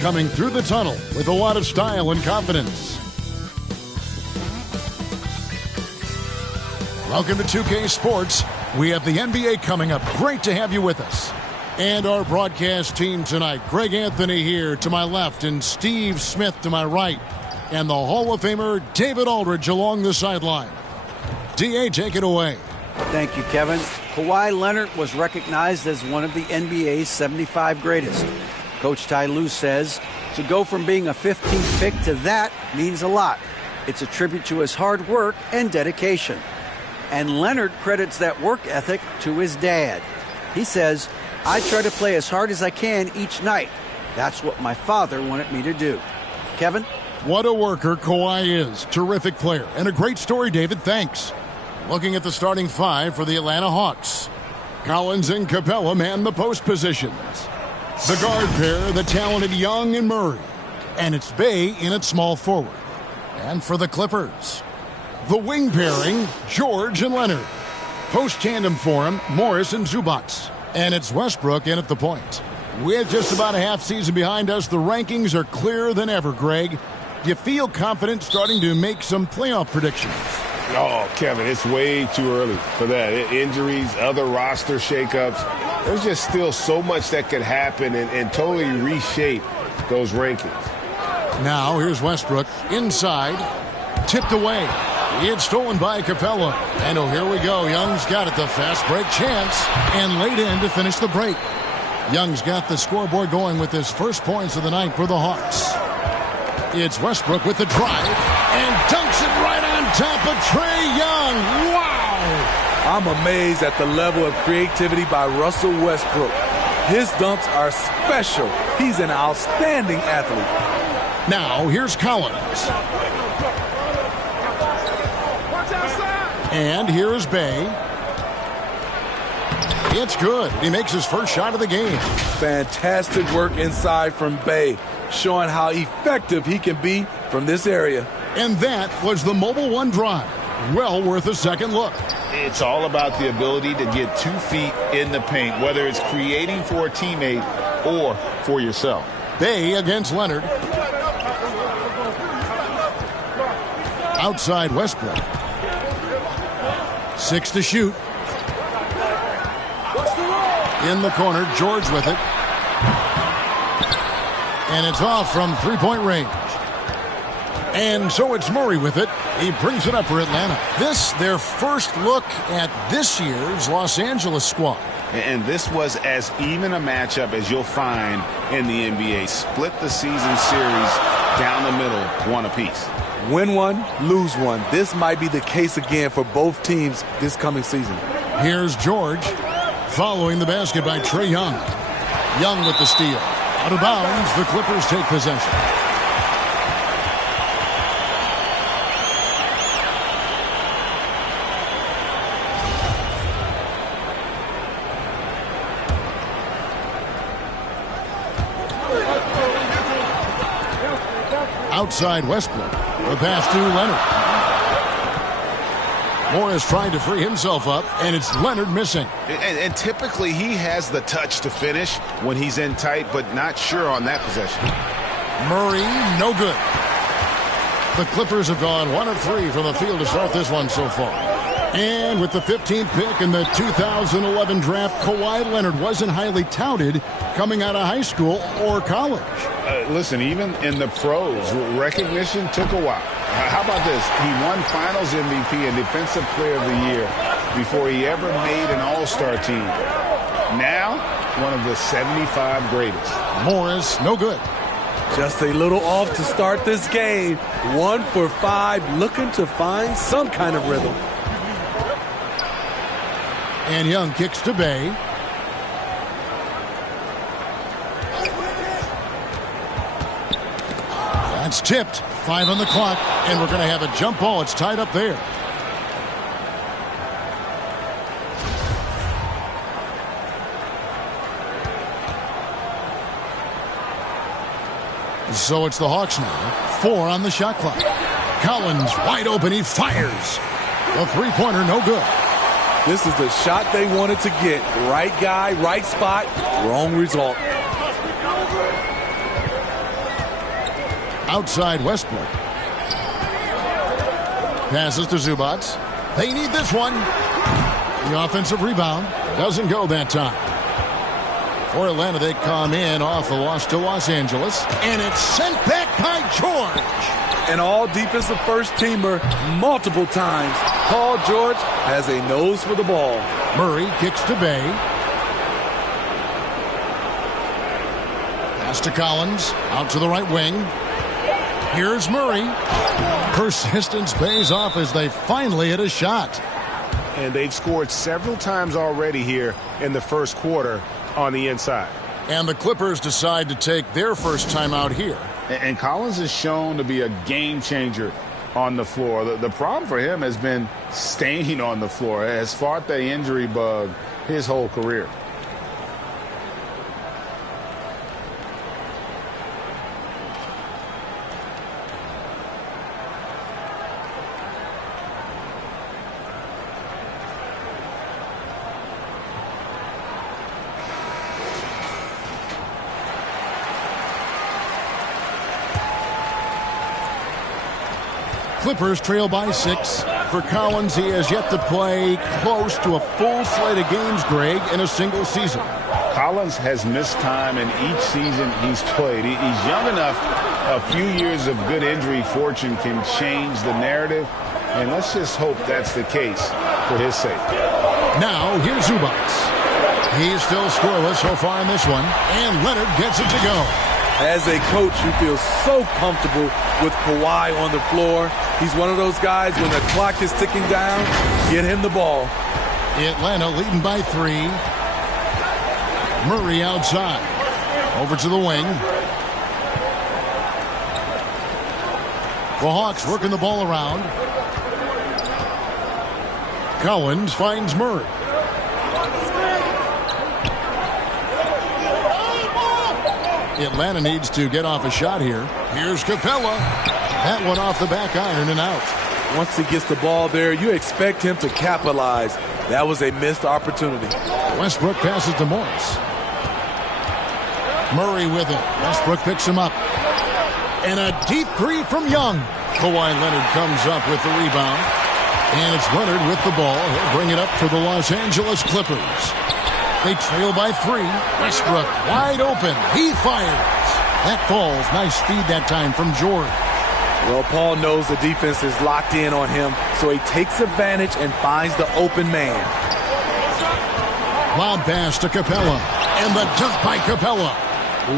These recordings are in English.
Coming through the tunnel with a lot of style and confidence. Welcome to 2K Sports. We have the NBA coming up. Great to have you with us. And our broadcast team tonight. Greg Anthony here to my left and Steve Smith to my right. And the Hall of Famer David Aldridge along the sideline. D.A., take it away. Thank you, Kevin. Kawhi Leonard was recognized as one of the NBA's 75 greatest. Coach Ty Lue says to go from being a 15th pick to that means a lot. It's a tribute to his hard work and dedication. And Leonard credits that work ethic to his dad. He says, I try to play as hard as I can each night. That's what my father wanted me to do. Kevin? What a worker Kawhi is. Terrific player. And a great story, David. Thanks. Looking at the starting five for the Atlanta Hawks. Collins and Capella man the post positions. The guard pair, the talented Young and Murray. And it's Bay in at small forward. And for the Clippers, the wing pairing, George and Leonard. Post tandem for him, Morris and Zubac. And it's Westbrook in at the point. With just about a half season behind us, the rankings are clearer than ever, Greg. Do you feel confident starting to make some playoff predictions? Oh, Kevin, it's way too early for that. Injuries, other roster shakeups. There's just still so much that could happen and totally reshape those rankings. Now, here's Westbrook inside, tipped away. It's stolen by Capella. And oh, here we go. Young's got it, the fast break chance, and laid in to finish the break. Young's got the scoreboard going with his first points of the night for the Hawks. It's Westbrook with the drive and dunks it right on top of Trae Young. Wow! I'm amazed at the level of creativity by Russell Westbrook. His dunks are special. He's an outstanding athlete. Now, here's Collins. And here is Bay. It's good. He makes his first shot of the game. Fantastic work inside from Bay, showing how effective he can be from this area. And that was the Mobile One drive. Well worth a second look. It's all about the ability to get 2 feet in the paint, whether it's creating for a teammate or for yourself. Bay against Leonard. Outside Westbrook. 6 to shoot. In the corner, George with it. And it's off from three-point range. And so it's Murray with it. He brings it up for Atlanta. This, their first look at this year's Los Angeles squad. And this was as even a matchup as you'll find in the NBA. Split the season series down the middle, one apiece. Win one, lose one. This might be the case again for both teams this coming season. Here's George following the basket by Trae Young. Young with the steal. Out of bounds, the Clippers take possession. Outside Westbrook. The pass to Leonard. Morris trying to free himself up, and it's Leonard missing. And typically he has the touch to finish when he's in tight, but not sure on that possession. Murray, no good. The Clippers have gone 1 of 3 from the field to start this one so far. And with the 15th pick in the 2011 draft, Kawhi Leonard wasn't highly touted coming out of high school or college. Listen, even in the pros, recognition took a while. How about this? He won Finals MVP and Defensive Player of the Year before he ever made an All-Star team. Now, one of the 75 greatest. Morris, no good. Just a little off to start this game. 1 for 5, looking to find some kind of rhythm. And Young kicks to Bay. That's tipped. 5 on the clock, and we're going to have a jump ball. It's tied up there. So it's the Hawks now. 4 on the shot clock. Collins wide open. He fires. The three-pointer, no good. This is the shot they wanted to get. Right guy, right spot, wrong result. outside Westbrook. Passes to Zubac. They need this one. The offensive rebound doesn't go that time. For Atlanta, they come in off the loss to Los Angeles. And it's sent back by George. An all-defensive first-teamer multiple times. Paul George has a nose for the ball. Murray kicks to Bay. Pass to Collins. Out to the right wing. Here's Murray. Persistence pays off as they finally hit a shot. And they've scored several times already here in the first quarter on the inside. And the Clippers decide to take their first time out here. And Collins is shown to be a game changer on the floor. The problem for him has been staying on the floor. Has fought the injury bug his whole career. Clippers trail by 6. For Collins, he has yet to play close to a full slate of games, Greg, in a single season. Collins has missed time in each season he's played. He's young enough. A few years of good injury fortune can change the narrative, and let's just hope that's the case for his sake. Now, here's Zubac. He's still scoreless so far in this one, and Leonard gets it to go. As a coach, you feel so comfortable with Kawhi on the floor. He's one of those guys, when the clock is ticking down, get him the ball. Atlanta leading by 3. Murray outside. Over to the wing. The Hawks working the ball around. Collins finds Murray. Atlanta needs to get off a shot here. Here's Capella. That one off the back iron and out. Once he gets the ball there, you expect him to capitalize. That was a missed opportunity. Westbrook passes to Morris. Murray with it. Westbrook picks him up. And a deep three from Young. Kawhi Leonard comes up with the rebound. And it's Leonard with the ball. He'll bring it up for the Los Angeles Clippers. They trail by 3. Westbrook wide open. He fires. That falls. Nice feed that time from George. Well, Paul knows the defense is locked in on him, so he takes advantage and finds the open man. Lob pass to Capella. And the dunk by Capella.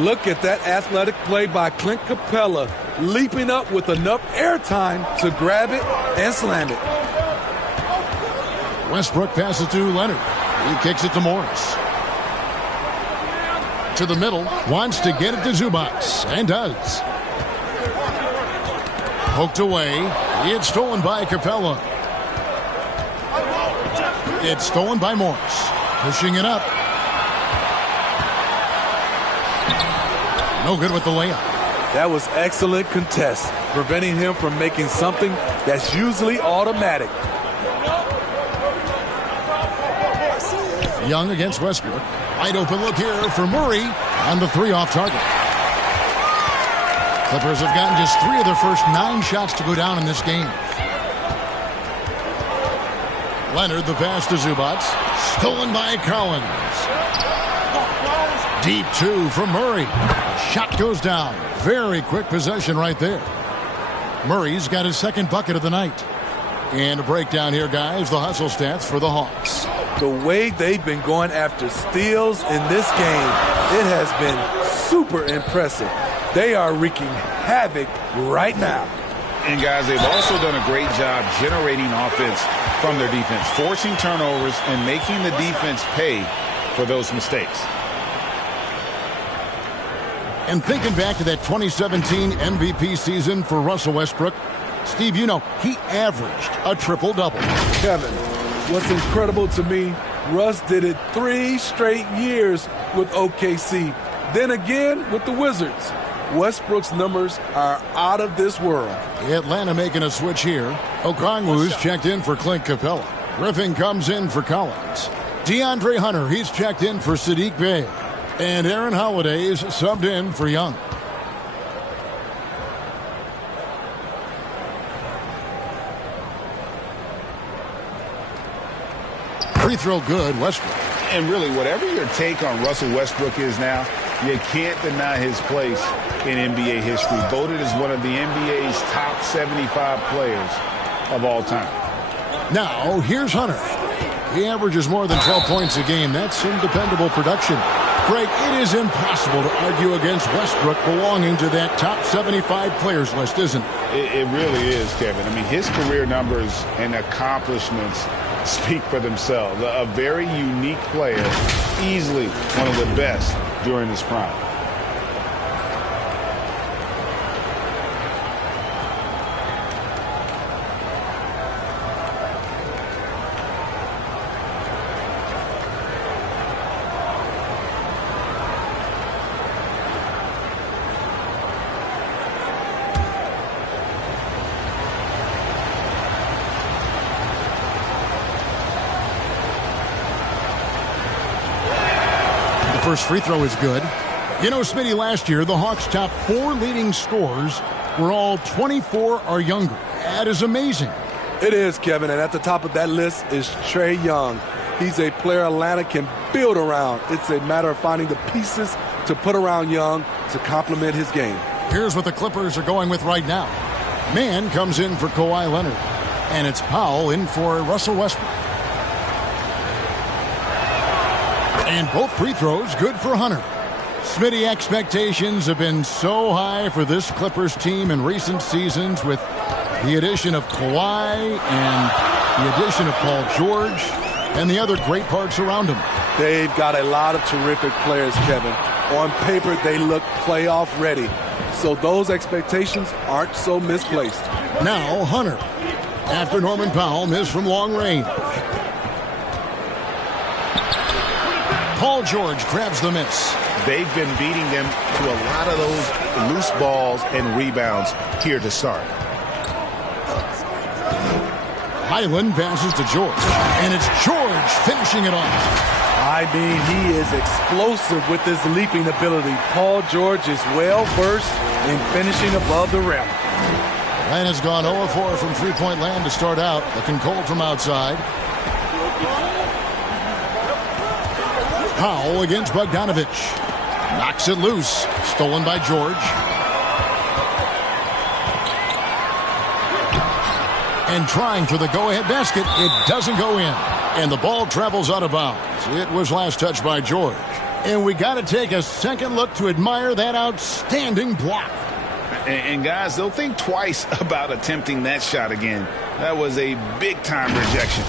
Look at that athletic play by Clint Capella, leaping up with enough airtime to grab it and slam it. Westbrook passes to Leonard. He kicks it to Morris. To the middle. Wants to get it to Zubac. And does. Poked away. It's stolen by Capella. It's stolen by Morris. Pushing it up. No good with the layup. That was excellent contest, preventing him from making something that's usually automatic. Young against Westbrook. Wide open look here for Murray on the 3 off target. Clippers have gotten just 3 of their first 9 shots to go down in this game. Leonard, the pass to Zubac. Stolen by Collins. Deep 2 from Murray. Shot goes down. Very quick possession right there. Murray's got his second bucket of the night. And a breakdown here, guys. The hustle stats for the Hawks. The way they've been going after steals in this game, it has been super impressive. They are wreaking havoc right now. And, guys, they've also done a great job generating offense from their defense, forcing turnovers and making the defense pay for those mistakes. And thinking back to that 2017 MVP season for Russell Westbrook, Steve, you know, he averaged a triple-double. Kevin, what's incredible to me, Russ did it 3 straight years with OKC. Then again with the Wizards. Westbrook's numbers are out of this world. Atlanta making a switch here. Okongwu's checked in for Clint Capella. Griffin comes in for Collins. DeAndre Hunter, he's checked in for Sadiq Bey. And Aaron Holiday's subbed in for Young. Free throw good, Westbrook. And really, whatever your take on Russell Westbrook is now, you can't deny his place in NBA history. Voted as one of the NBA's top 75 players of all time. Now, here's Hunter. He averages more than 12 points a game. That's some dependable production. Greg, it is impossible to argue against Westbrook belonging to that top 75 players list, isn't it? It really is, Kevin. I mean, his career numbers and accomplishments speak for themselves. A very unique player, easily one of the best during his prime. First free throw is good. You know, Smitty, last year, the Hawks' top 4 leading scorers were all 24 or younger. That is amazing. It is, Kevin, and at the top of that list is Trae Young. He's a player Atlanta can build around. It's a matter of finding the pieces to put around Young to complement his game. Here's what the Clippers are going with right now. Man comes in for Kawhi Leonard, and it's Powell in for Russell Westbrook. And both free throws good for Hunter. Smitty, expectations have been so high for this Clippers team in recent seasons with the addition of Kawhi and the addition of Paul George and the other great parts around him. They've got a lot of terrific players, Kevin. On paper, they look playoff ready. So those expectations aren't so misplaced. Now Hunter, after Norman Powell missed from long range. Paul George grabs the miss. They've been beating them to a lot of those loose balls and rebounds here to start. Highland passes to George, and it's George finishing it off. I mean, he is explosive with his leaping ability. Paul George is well-versed in finishing above the rim. Atlanta's gone 0-4 from three-point land to start out, looking cold from outside. Powell against Bogdanovich. Knocks it loose. Stolen by George. And trying for the go-ahead basket. It doesn't go in. And the ball travels out of bounds. It was last touched by George. And we got to take a second look to admire that outstanding block. And guys, they'll think twice about attempting that shot again. That was a big-time rejection.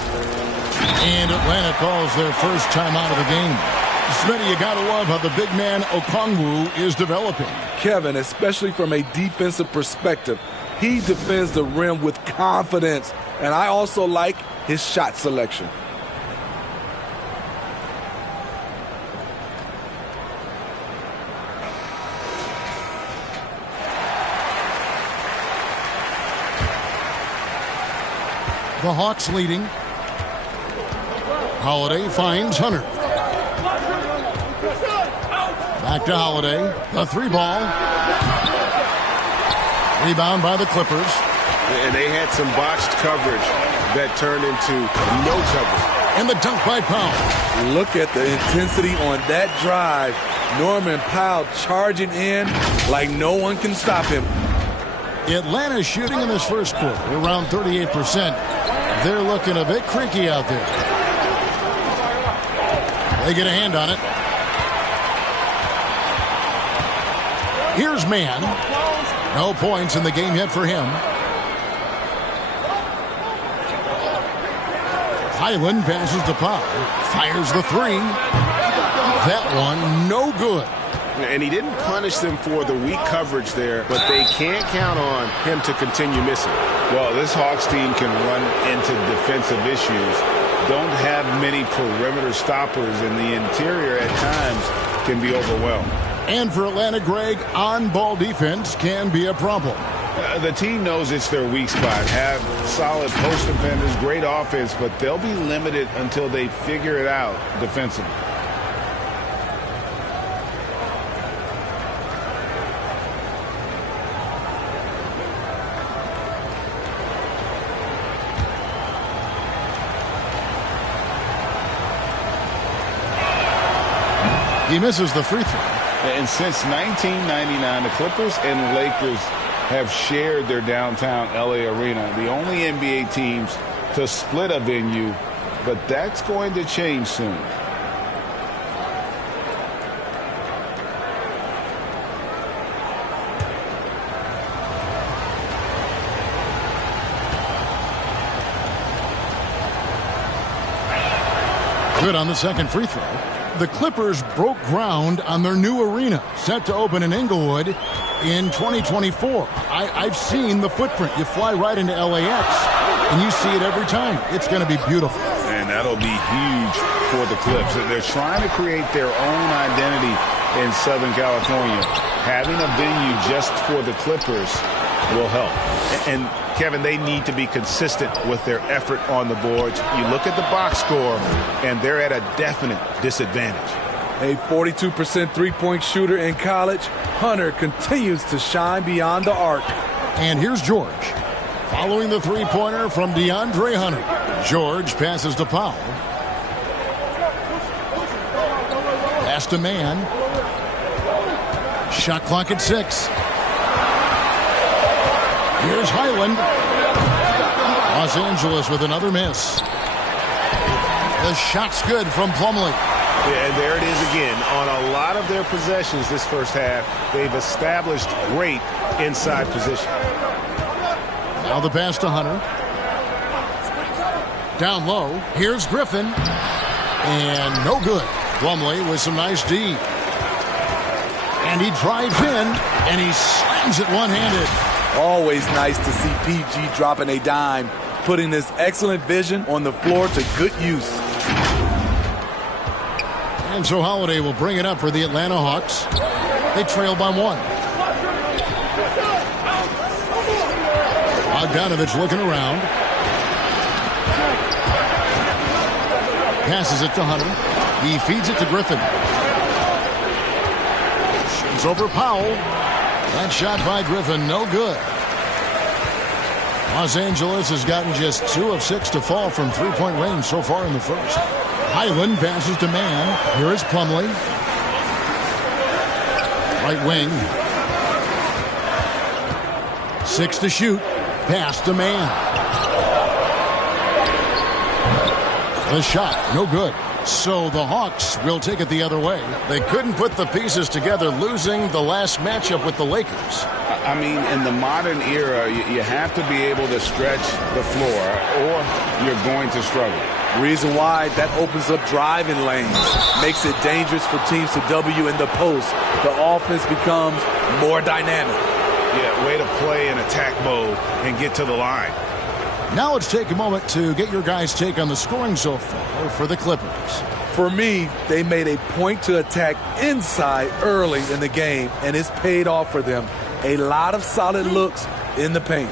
And Atlanta calls their first time out of the game. Smitty, you got to love how the big man Okongwu is developing. Kevin, especially from a defensive perspective, he defends the rim with confidence. And I also like his shot selection. The Hawks leading. Holiday finds Hunter. Back to Holiday. The 3-ball. Rebound by the Clippers. And they had some botched coverage that turned into no coverage. And the dunk by Powell. Look at the intensity on that drive. Norman Powell charging in like no one can stop him. Atlanta shooting in this first quarter around 38%. They're looking a bit creaky out there. They get a hand on it. Here's Mann. No points in the game yet for him. Highland passes to Powell. Fires the 3. That one, no good. And he didn't punish them for the weak coverage there, but they can't count on him to continue missing. Well, this Hawks team can run into defensive issues. Don't have many perimeter stoppers, and the interior at times can be overwhelmed. And for Atlanta, Greg, on-ball defense can be a problem. The team knows it's their weak spot. Have solid post defenders, great offense, but they'll be limited until they figure it out defensively. He misses the free throw. And since 1999, the Clippers and Lakers have shared their downtown LA arena, the only NBA teams to split a venue, but that's going to change soon. Good on the second free throw. The Clippers broke ground on their new arena, set to open in Inglewood in 2024. I've seen the footprint. You fly right into LAX, and you see it every time. It's going to be beautiful. And that'll be huge for the Clips. They're trying to create their own identity in Southern California. Having a venue just for the Clippers will help. And Kevin, they need to be consistent with their effort on the boards. You look at the box score, and they're at a definite disadvantage. A 42% three-point shooter in college, Hunter continues to shine beyond the arc. And here's George. Following the three-pointer from DeAndre Hunter. George passes to Powell. Pass to Mann. Shot clock at 6. Here's Highland. Los Angeles with another miss. The shot's good from Plumlee. Yeah, and there it is again. On a lot of their possessions this first half, they've established great inside position. Now the pass to Hunter. Down low. Here's Griffin. And no good. Plumlee with some nice D. And he drives in, and he slams it one-handed. Always nice to see PG dropping a dime, putting his excellent vision on the floor to good use. And so Holiday will bring it up for the Atlanta Hawks. They trail by 1. Bogdanovich looking around. Passes it to Hunter. He feeds it to Griffin. Shoots over Powell. That shot by Griffin, no good. Los Angeles has gotten just 2 of 6 to fall from three-point range so far in the first. Highland passes to Mann. Here is Plumlee. Right wing. 6 to shoot. Pass to Mann. The shot, no good. So the Hawks will take it the other way. They couldn't put the pieces together, losing the last matchup with the Lakers. I mean, in the modern era, you have to be able to stretch the floor or you're going to struggle. Reason why that opens up driving lanes, makes it dangerous for teams to W in the post. The offense becomes more dynamic. Yeah, way to play in attack mode and get to the line. Now let's take a moment to get your guys' take on the scoring so far for the Clippers. For me, they made a point to attack inside early in the game, and it's paid off for them. A lot of solid looks in the paint.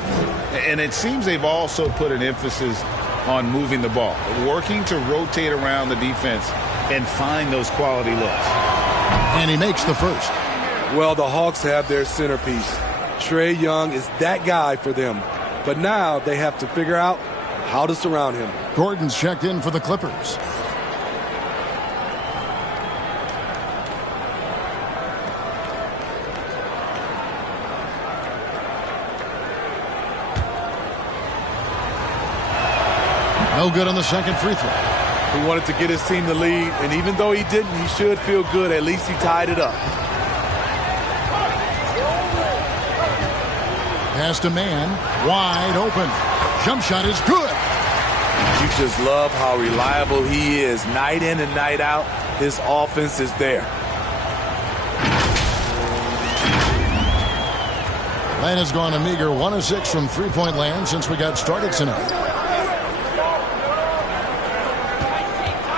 And it seems they've also put an emphasis on moving the ball, working to rotate around the defense and find those quality looks. And he makes the first. Well, the Hawks have their centerpiece. Trae Young is that guy for them. But now they have to figure out how to surround him. Gordon's checked in for the Clippers. No good on the second free throw. He wanted to get his team the lead, and even though he didn't, he should feel good. At least he tied it up. Pass to Mann, wide open. Jump shot is good. You just love how reliable he is. Night in and night out, his offense is there. Atlanta's gone a meager 1 of 6 from three-point land since we got started tonight.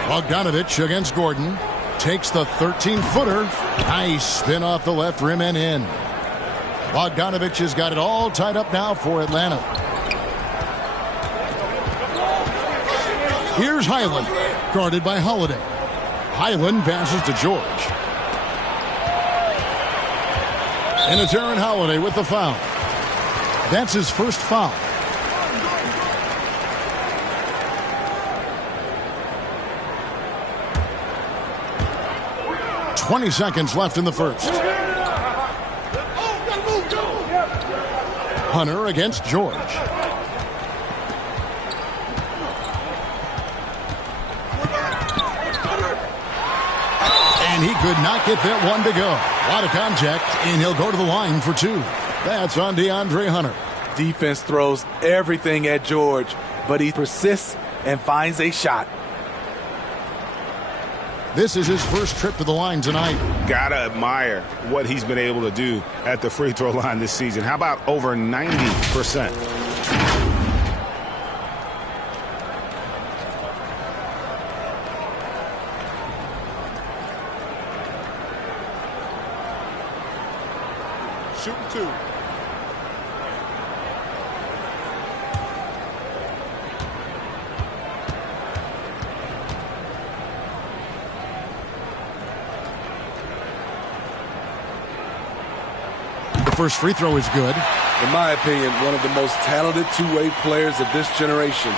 Bogdanovich against Gordon. Takes the 13-footer. Nice spin off the left rim and in. Bogdanovich has got it all tied up now for Atlanta. Here's Highland, guarded by Holiday. Highland passes to George. And it's Aaron Holiday with the foul. That's his first foul. 20 seconds left in the first. Hunter against George. And he could not get that one to go. A lot of contact, and he'll go to the line for two. That's on DeAndre Hunter. Defense throws everything at George, but he persists and finds a shot. This is his first trip to the line tonight. Gotta admire what he's been able to do at the free throw line this season. How about over 90%? Shooting two. The first free throw is good. In my opinion, one of the most talented two-way players of this generation.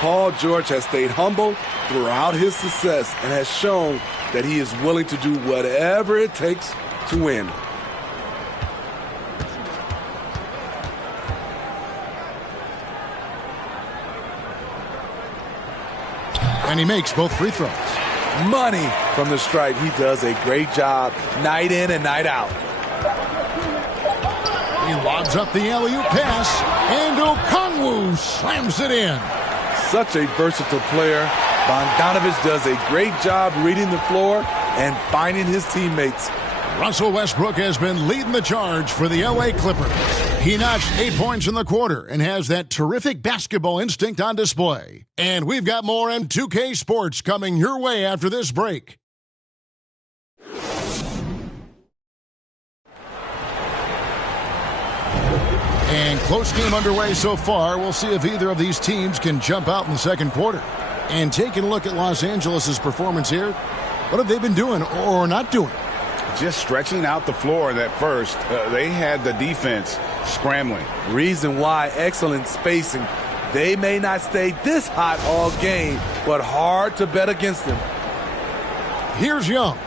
Paul George has stayed humble throughout his success and has shown that he is willing to do whatever it takes to win. And he makes both free throws. Money from the stripe. He does a great job night in and night out. He lobs up the alley-oop pass, and Okongwu slams it in. Such a versatile player. Bogdanovich does a great job reading the floor and finding his teammates. Russell Westbrook has been leading the charge for the LA Clippers. He notched 8 points in the quarter and has that terrific basketball instinct on display. And we've got more M2K Sports coming your way after this break. And close game underway so far. We'll see if either of these teams can jump out in the second quarter. And taking a look at Los Angeles' performance here, what have they been doing or not doing? Just stretching out the floor that first. They had the defense scrambling. Reason why: excellent spacing. They may not stay this hot all game, but hard to bet against them. Here's Young.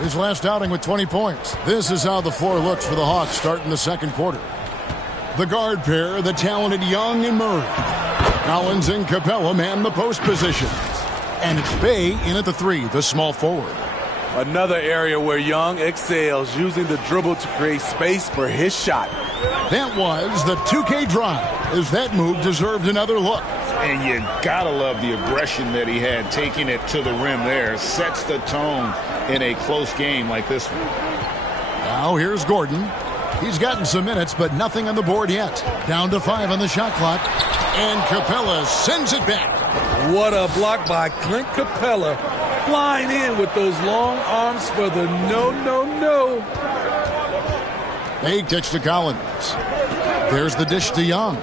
His last outing with 20 points. This is how the floor looks for the Hawks starting the second quarter. The guard pair, the talented Young and Murray. Collins and Capella man the post positions. And it's Bay in at the three, the small forward. Another area where Young excels, using the dribble to create space for his shot. That was the 2K drive, as that move deserved another look. And you gotta love the aggression that he had, taking it to the rim there. Sets the tone in a close game like this one. Now here's Gordon. He's gotten some minutes, but nothing on the board yet. Down to 5 on the shot clock. And Capella sends it back. What a block by Clint Capella. Flying in with those long arms for the no. Big touch to Collins. There's the dish to Young.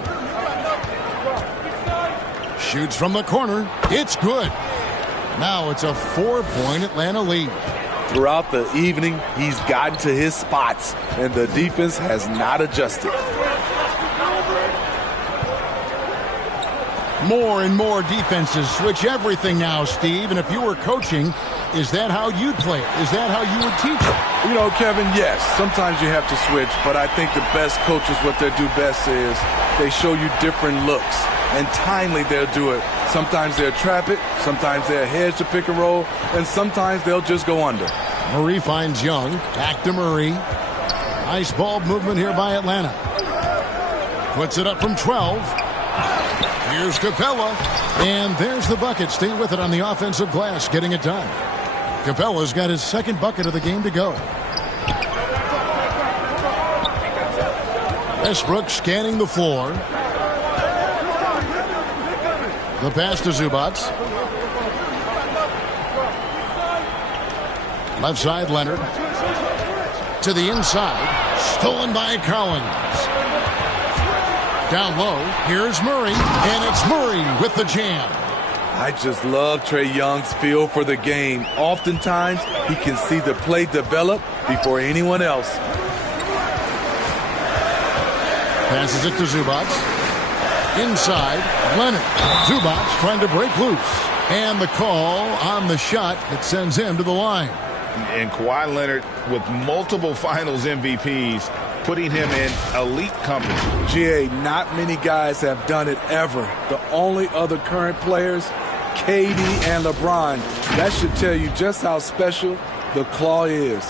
Shoots from the corner. It's good. Now it's a 4-point Atlanta lead. Throughout the evening, he's gotten to his spots, and the defense has not adjusted. More and more defenses switch everything now, Steve. And if you were coaching, is that how you'd play it? Is that how you would teach it? You know, Kevin, yes. Sometimes you have to switch, but I think the best coaches, what they do best is they show you different looks. And timely, they'll do it. Sometimes they'll trap it. Sometimes they'll hedge the pick and roll. And sometimes they'll just go under. Murray finds Young. Back to Murray. Nice ball movement here by Atlanta. Puts it up from 12. Here's Capella. And there's the bucket. Stay with it on the offensive glass, getting it done. Capella's got his second bucket of the game to go. Westbrook scanning the floor. The pass to Zubac. Left side, Leonard. To the inside. Stolen by Collins. Down low. Here's Murray. And it's Murray with the jam. I just love Trae Young's feel for the game. Oftentimes, he can see the play develop before anyone else. Passes it to Zubac. Inside, Leonard. Zubac trying to break loose. And the call on the shot that sends him to the line. And Kawhi Leonard with multiple finals MVPs, putting him in elite company. GA, not many guys have done it ever. The only other current players, KD and LeBron. That should tell you just how special the Claw is.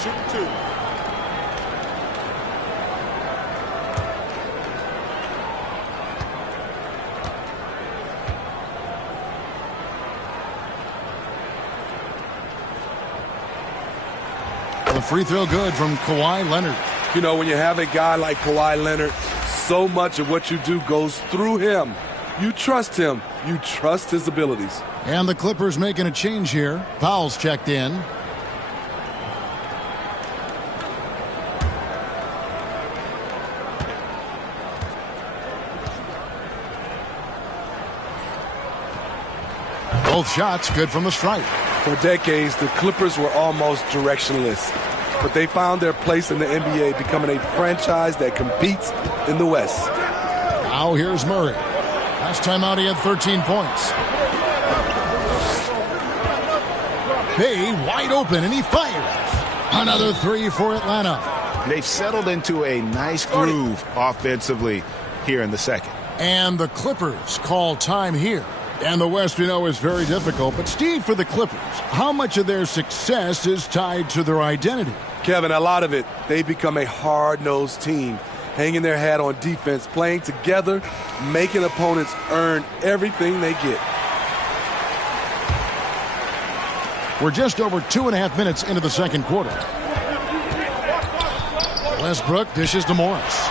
Shoot two. The free throw good from Kawhi Leonard. You know, when you have a guy like Kawhi Leonard, so much of what you do goes through him. You trust him. You trust his abilities. And the Clippers making a change here. Powell's checked in. Both shots good from the stripe. For decades, the Clippers were almost directionless, but they found their place in the NBA, becoming a franchise that competes in the West. Now here's Murray. Last time out he had 13 points. Bay wide open and he fires. Another three for Atlanta. They've settled into a nice groove offensively here in the second. And the Clippers call time here. And the West, we know, is very difficult. But, Steve, for the Clippers, how much of their success is tied to their identity? Kevin, a lot of it. They've become a hard-nosed team, hanging their hat on defense, playing together, making opponents earn everything they get. We're just over 2.5 minutes into the second quarter. Westbrook dishes to Morris.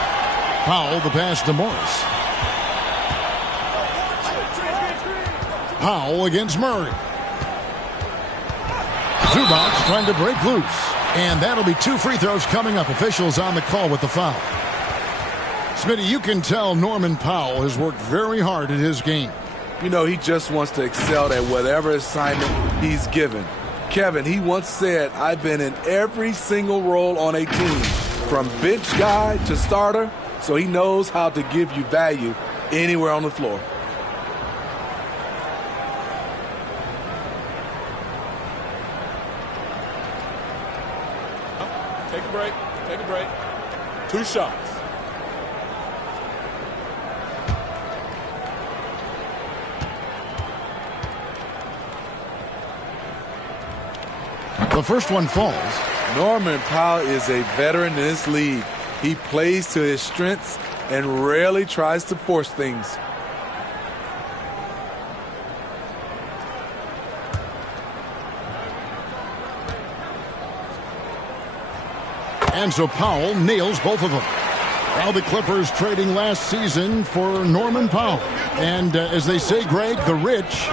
Powell the pass to Morris. Powell against Murray. Zubac trying to break loose. And that'll be 2 free throws coming up. Officials on the call with the foul. Smitty, you can tell Norman Powell has worked very hard at his game. You know, he just wants to excel at whatever assignment he's given. Kevin, he once said, I've been in every single role on a team, from bench guy to starter, so he knows how to give you value anywhere on the floor. Take a break. Take a break. 2 shots. The first one falls. Norman Powell is a veteran in this league. He plays to his strengths and rarely tries to force things. And so Powell nails both of them. Now the Clippers trading last season for Norman Powell. And as they say, Greg, the rich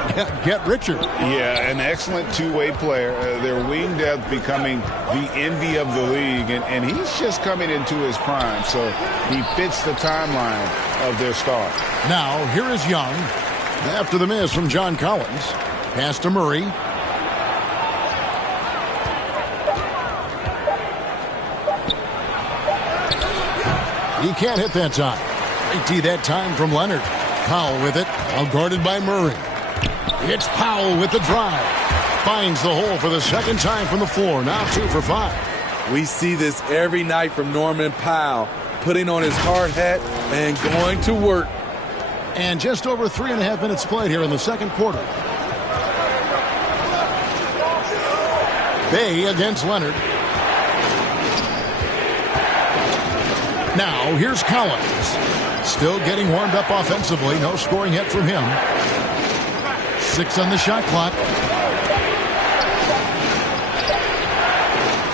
get richer. Yeah, an excellent two-way player. Their wing depth becoming the envy of the league. And he's just coming into his prime. So he fits the timeline of their star. Now, here is Young. After the miss from John Collins. Pass to Murray. He can't hit that time. Great D that time from Leonard. Powell with it, well guarded by Murray. It's Powell with the drive. Finds the hole for the second time from the floor. Now 2 for 5. We see this every night from Norman Powell, putting on his hard hat and going to work. And just over 3.5 minutes played here in the second quarter. Bay against Leonard. Now, here's Collins. Still getting warmed up offensively. No scoring yet from him. 6 on the shot clock.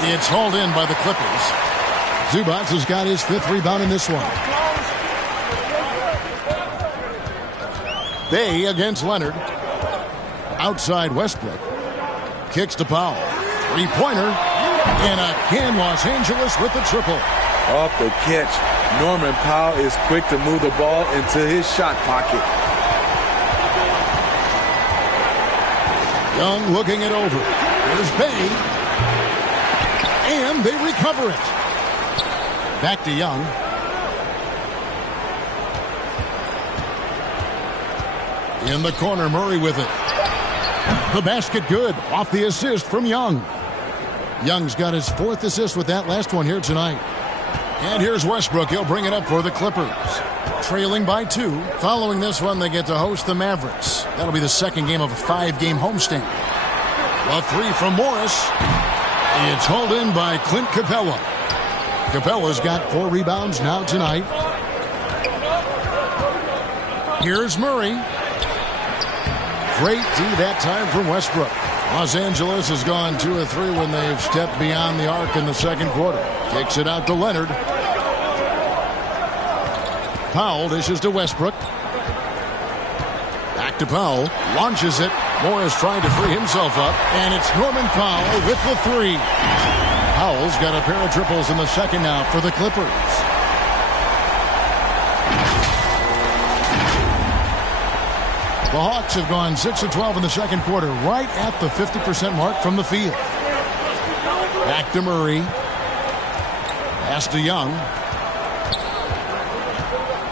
It's hauled in by the Clippers. Zubac has got his 5th rebound in this one. Bay against Leonard. Outside Westbrook. Kicks to Powell. 3-pointer. And again, Los Angeles with the triple. Off the catch, Norman Powell is quick to move the ball into his shot pocket. Young looking it over. Here's Bay. And they recover it. Back to Young. In the corner, Murray with it. The basket good. Off the assist from Young. Young's got his 4th assist with that last one here tonight. And here's Westbrook. He'll bring it up for the Clippers. Trailing by 2. Following this one, they get to host the Mavericks. That'll be the second game of a 5-game homestand. A 3 from Morris. It's hauled in by Clint Capella. Capella's got 4 rebounds now tonight. Here's Murray. Great D that time from Westbrook. Los Angeles has gone 2 of 3 when they've stepped beyond the arc in the second quarter. Kicks it out to Leonard. Powell dishes to Westbrook. Back to Powell. Launches it. Morris trying to free himself up. And it's Norman Powell with the 3. Powell's got a pair of triples in the second now for the Clippers. The Hawks have gone 6 of 12 in the second quarter, right at the 50% mark from the field. Back to Murray. Pass to Young.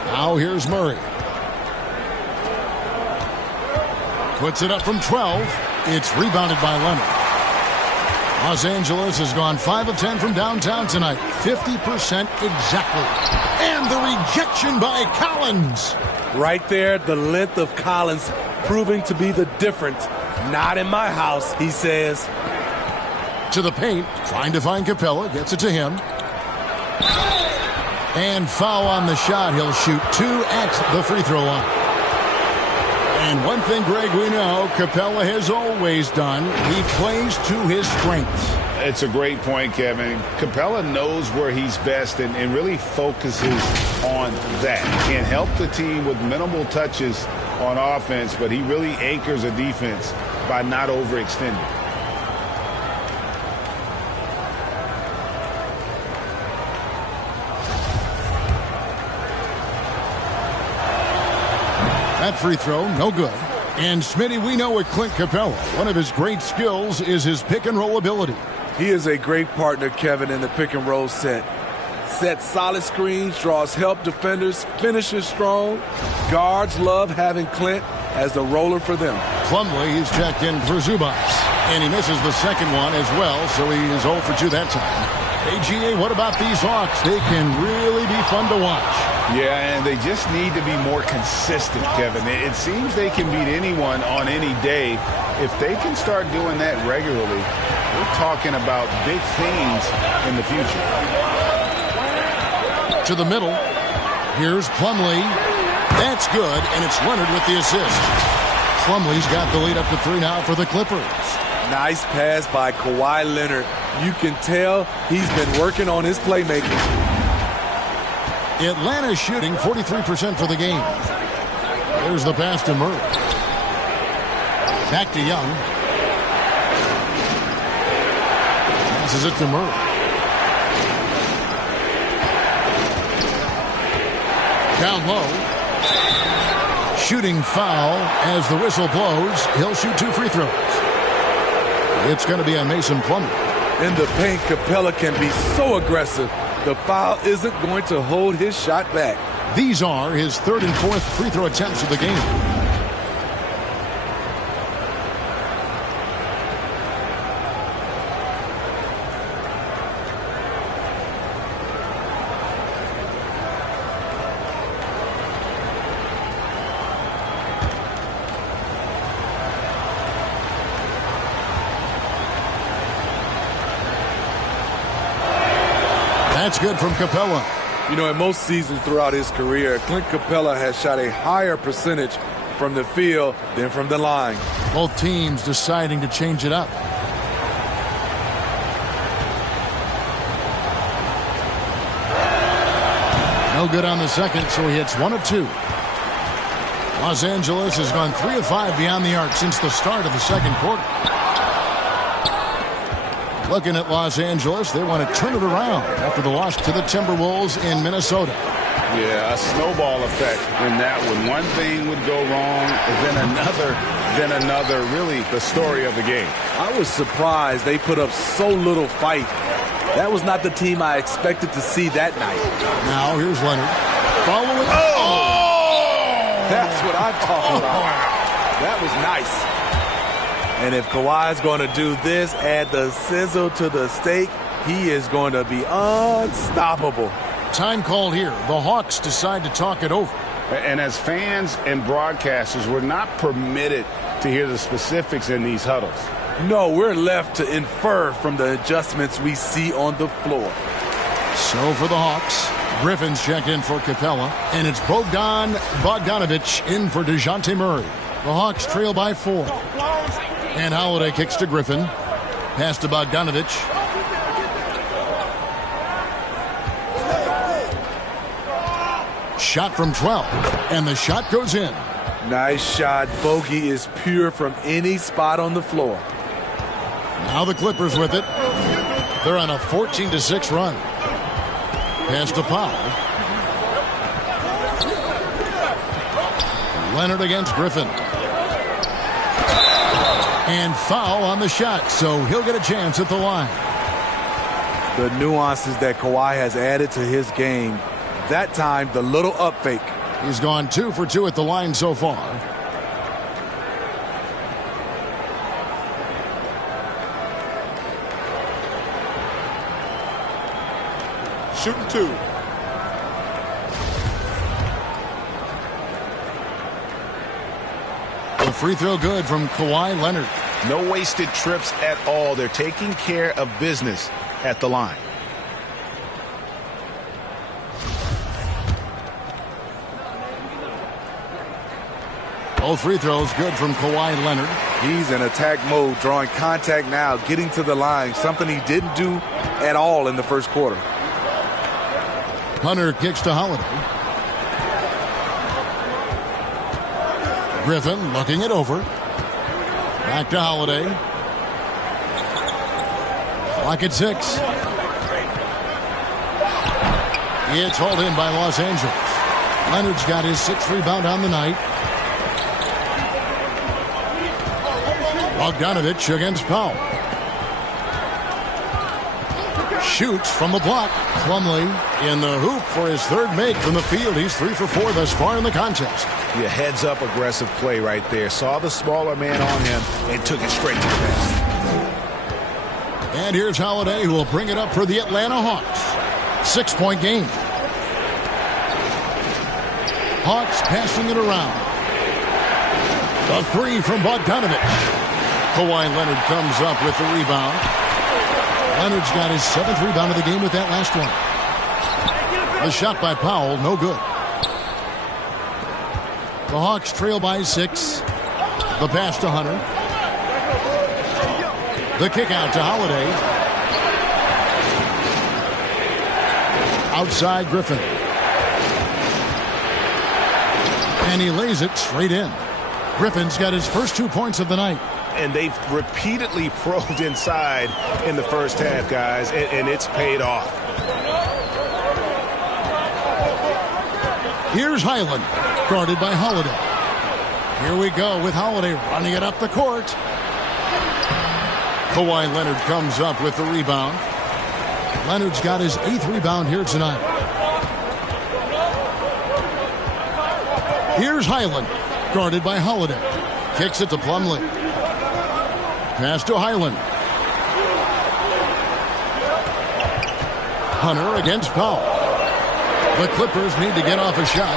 Now here's Murray. Puts it up from 12. It's rebounded by Leonard. Los Angeles has gone 5 of 10 from downtown tonight. 50% exactly. And the rejection by Collins. Right there, the length of Collins proving to be the difference. Not in my house, he says. To the paint, trying to find Capella. Gets it to him. And foul on the shot. He'll shoot 2 at the free throw line. And one thing, Greg, we know Capella has always done. He plays to his strengths. It's a great point, Kevin. Capella knows where he's best and really focuses on that. Can help the team with minimal touches on offense, but he really anchors a defense by not overextending. That free throw, no good. And Smitty, we know with Clint Capella, one of his great skills is his pick and roll ability. He is a great partner, Kevin, in the pick and roll set. Sets solid screens, draws help defenders, finishes strong. Guards love having Clint as the roller for them. Plumlee, he's checked in for Zubac. And he misses the second one as well, so he is 0 for 2 that time. AGA, what about these Hawks? They can really be fun to watch. Yeah, and they just need to be more consistent, Kevin. It seems they can beat anyone on any day. If they can start doing that regularly, we're talking about big things in the future. To the middle. Here's Plumlee. That's good, and it's Leonard with the assist. Plumlee's got the lead up to 3 now for the Clippers. Nice pass by Kawhi Leonard. You can tell he's been working on his playmaking. Atlanta shooting 43% for the game. There's the pass to Murray. Back to Young. Passes it to Murray. Down low. Shooting foul as the whistle blows. He'll shoot 2 free throws. It's going to be on Mason Plumlee. In the paint, Capella can be so aggressive. The foul isn't going to hold his shot back. These are his 3rd and 4th free throw attempts of the game. That's good from Capella. You know, in most seasons throughout his career, Clint Capella has shot a higher percentage from the field than from the line. Both teams deciding to change it up. No good on the second, so he hits 1 of 2. Los Angeles has gone 3 of 5 beyond the arc since the start of the second quarter. Looking at Los Angeles, they want to turn it around after the loss to the Timberwolves in Minnesota. Yeah, a snowball effect in that one. One thing would go wrong, then another. Really the story of the game. I was surprised they put up so little fight. That was not the team I expected to see that night. Now here's Leonard. Following. Oh! That's what I'm talking about. That was nice. And if Kawhi's going to do this, add the sizzle to the steak, he is going to be unstoppable. Time called here. The Hawks decide to talk it over. And as fans and broadcasters, we're not permitted to hear the specifics in these huddles. No, we're left to infer from the adjustments we see on the floor. So for the Hawks, Griffin's checked in for Capella, and it's Bogdanovic in for DeJounte Murray. The Hawks trail by 4. And Holiday kicks to Griffin. Pass to Bogdanovic. Shot from 12. And the shot goes in. Nice shot. Bogey is pure from any spot on the floor. Now the Clippers with it. They're on a 14-6 run. Pass to Powell. Leonard against Griffin. And foul on the shot, so he'll get a chance at the line. The nuances that Kawhi has added to his game. That time, the little up fake. He's gone 2 for 2 at the line so far. Shooting 2. The free throw good from Kawhi Leonard. No wasted trips at all. They're taking care of business at the line. Both free throws good from Kawhi Leonard. He's in attack mode, drawing contact now, getting to the line, something he didn't do at all in the first quarter. Hunter kicks to Holiday. Griffin looking it over. Back to Holiday. Clock at 6. It's hauled in by Los Angeles. Leonard's got his 6th rebound on the night. Bogdanovic against Powell. Shoots from the block. Plumlee in the hoop for his 3rd make from the field. He's 3 for 4 thus far in the contest. Yeah, heads up aggressive play right there. Saw the smaller man on him and took it straight to the basket. And here's Holiday, who will bring it up for the Atlanta Hawks. 6-point game. Hawks passing it around. The 3 from Bogdanovic. Kawhi Leonard comes up with the rebound. Leonard's got his 7th rebound of the game with that last one. The shot by Powell, no good. The Hawks trail by 6. The pass to Hunter. The kick out to Holiday. Outside Griffin. And he lays it straight in. Griffin's got his first 2 points of the night. And they've repeatedly probed inside in the first half, guys, and it's paid off. Here's Highland, guarded by Holiday. Here we go with Holiday running it up the court. Kawhi Leonard comes up with the rebound. Leonard's got his 8th rebound here tonight. Here's Highland, guarded by Holiday. Kicks it to Plumlee. Pass to Highland. Hunter against Powell. The Clippers need to get off a shot.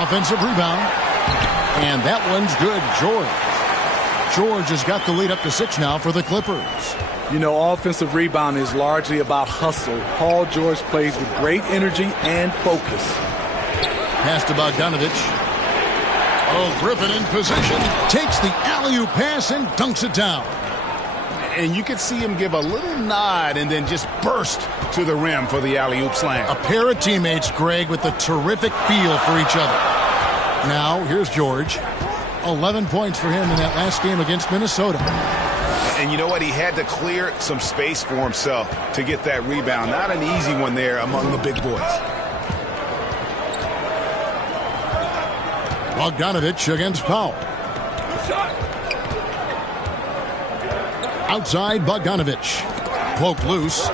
Offensive rebound. And that one's good. George has got the lead up to 6 now for the Clippers. You know, offensive rebound is largely about hustle. Paul George plays with great energy and focus. Pass to Bogdanovic. Oh, Griffin in position. Takes the alley-oop pass and dunks it down. And you could see him give a little nod and then just burst to the rim for the alley-oop slam. A pair of teammates, Greg, with a terrific feel for each other. Now, here's George. 11 points for him in that last game against Minnesota. And you know what? He had to clear some space for himself to get that rebound. Not an easy one there among the big boys. Bogdanovic against Powell. Outside Bogdanovic. Poked loose.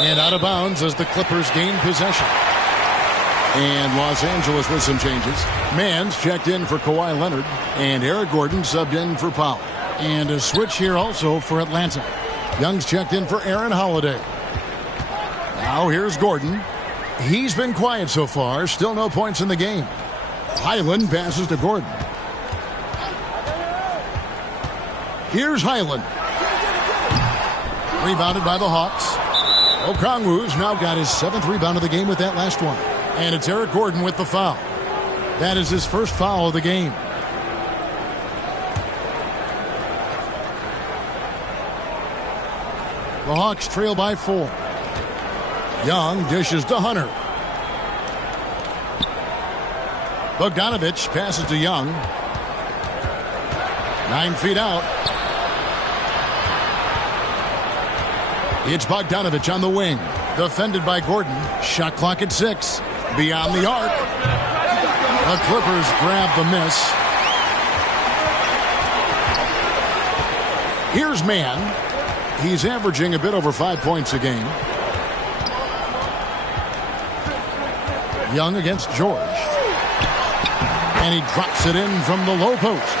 And out of bounds as the Clippers gain possession. And Los Angeles with some changes. Mann's checked in for Kawhi Leonard, and Eric Gordon subbed in for Powell. And a switch here also for Atlanta. Young's checked in for Aaron Holiday. Now here's Gordon. He's been quiet so far. Still no points in the game. Highland passes to Gordon. Here's Highland. Rebounded by the Hawks. Okongwu's now got his 7th rebound of the game with that last one. And it's Eric Gordon with the foul. That is his first foul of the game. The Hawks trail by 4. Young dishes to Hunter. Bogdanovich passes to Young. 9 feet out. It's Bogdanovich on the wing. Defended by Gordon. Shot clock at 6. Beyond the arc. The Clippers grab the miss. Here's Mann. He's averaging a bit over 5 points a game. Young against George. And he drops it in from the low post.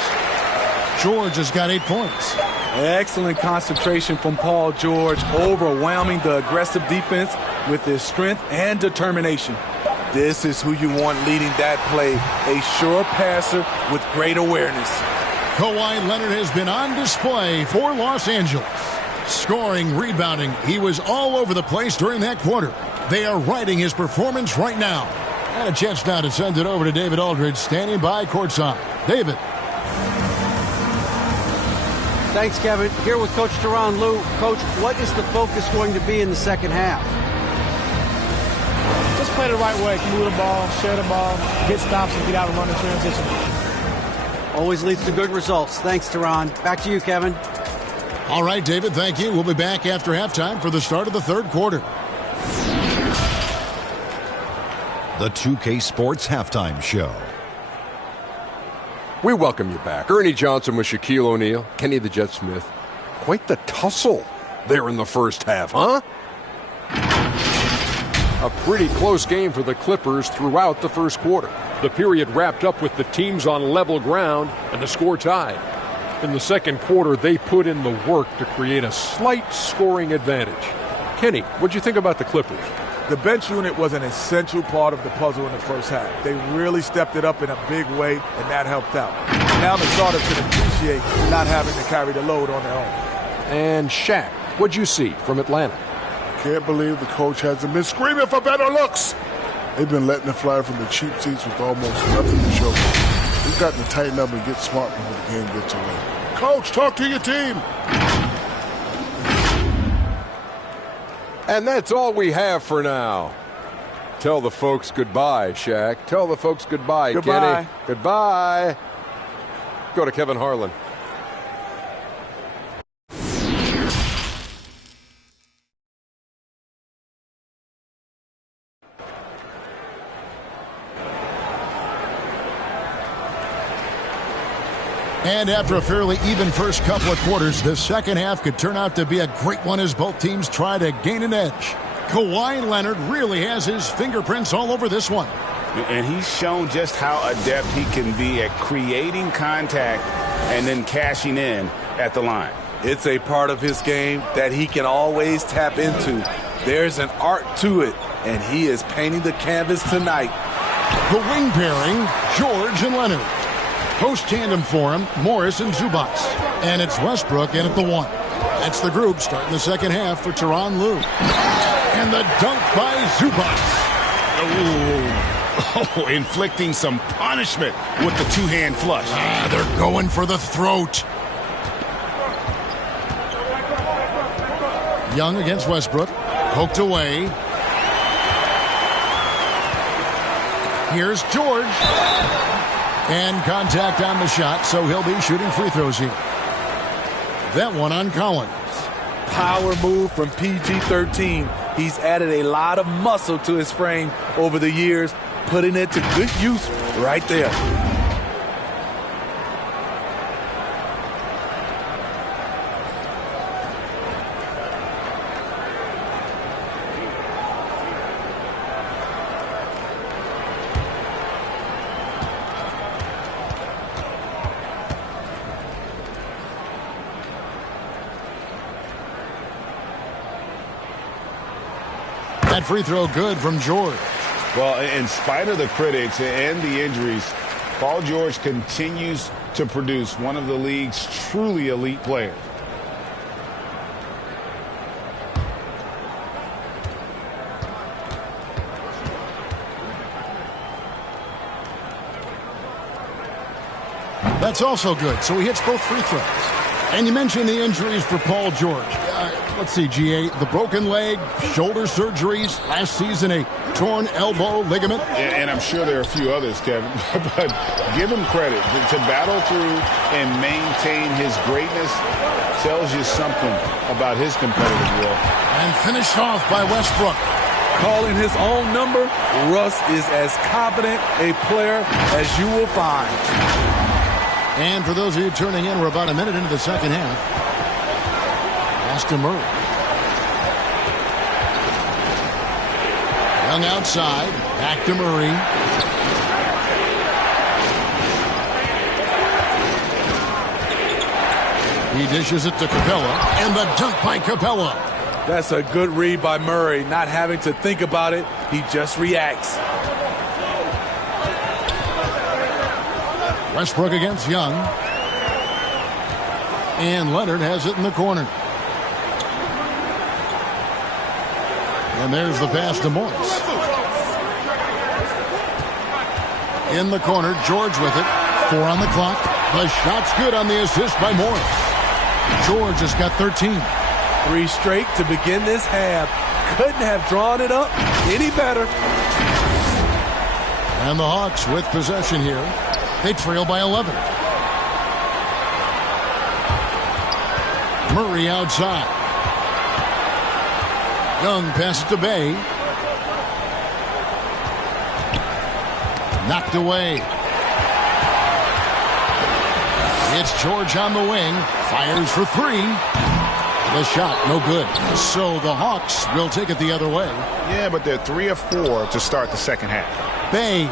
George has got 8 points. Excellent concentration from Paul George, overwhelming the aggressive defense with his strength and determination. This is who you want leading that play, a sure passer with great awareness. Kawhi Leonard has been on display for Los Angeles. Scoring, rebounding, he was all over the place during that quarter. They are riding his performance right now. And a chance now to send it over to David Aldridge, standing by courtside. David. Thanks, Kevin. Here with Coach Tyronn Lue. Coach, what is the focus going to be in the second half? Just play the right way. Move the ball, share the ball, get stops, and get out and run the transition. Always leads to good results. Thanks, Tyronn. Back to you, Kevin. All right, David, thank you. We'll be back after halftime for the start of the third quarter. The 2K Sports Halftime Show. We welcome you back. Ernie Johnson with Shaquille O'Neal, Kenny the Jet Smith. Quite the tussle there in the first half, huh? A pretty close game for the Clippers throughout the first quarter. The period wrapped up with the teams on level ground and the score tied. In the second quarter, they put in the work to create a slight scoring advantage. Kenny, what'd you think about the Clippers? The bench unit was an essential part of the puzzle in the first half. They really stepped it up in a big way, and that helped out. Now the starters can appreciate not having to carry the load on their own. And Shaq, what'd you see from Atlanta? Can't believe the coach hasn't been screaming for better looks. They've been letting it fly from the cheap seats with almost nothing to show. We've got to tighten up and get smart before the game gets away. Coach, talk to your team. And that's all we have for now. Tell the folks goodbye, Shaq. Tell the folks goodbye, Goodbye. Kenny. Goodbye. Go to Kevin Harlan. And after a fairly even first couple of quarters, the second half could turn out to be a great one as both teams try to gain an edge. Kawhi Leonard really has his fingerprints all over this one. And he's shown just how adept he can be at creating contact and then cashing in at the line. It's a part of his game that he can always tap into. There's an art to it, and he is painting the canvas tonight. The wing pairing, George and Leonard. Post tandem for him, Morris and Zubac. And it's Westbrook in at the 1. That's the group starting the second half for Tyronn Lue. And the dunk by Zubac. Oh, inflicting some punishment with the two-hand flush. They're going for the throat. Young against Westbrook. Poked away. Here's George. And contact on the shot, so he'll be shooting free throws here. That one on Collins. Power move from PG-13. He's added a lot of muscle to his frame over the years, putting it to good use right there. That free throw good from George. Well, in spite of the critics and the injuries, Paul George continues to produce one of the league's truly elite players. That's also good, so he hits both free throws. And you mentioned the injuries for Paul George. Let's see, GA, the broken leg, shoulder surgeries, last season a torn elbow ligament. And I'm sure there are a few others, Kevin, but give him credit. To battle through and maintain his greatness tells you something about his competitive will. And finished off by Westbrook. Calling his own number, Russ is as confident a player as you will find. And for those of you turning in, we're about a minute into the second half. Pass to Murray. Young outside. Back to Murray. He dishes it to Capella. And the dunk by Capella. That's a good read by Murray. Not having to think about it, he just reacts. Westbrook against Young. And Leonard has it in the corner. And there's the pass to Morris. In the corner, George with it. 4 on the clock. The shot's good on the assist by Morris. George has got 13. 3 straight to begin this half. Couldn't have drawn it up any better. And the Hawks with possession here. They trail by 11. Murray outside. Young passes to Bay. Knocked away. It's George on the wing. Fires for 3. The shot, no good. So the Hawks will take it the other way. Yeah, but they're 3 of 4 to start the second half. Bay.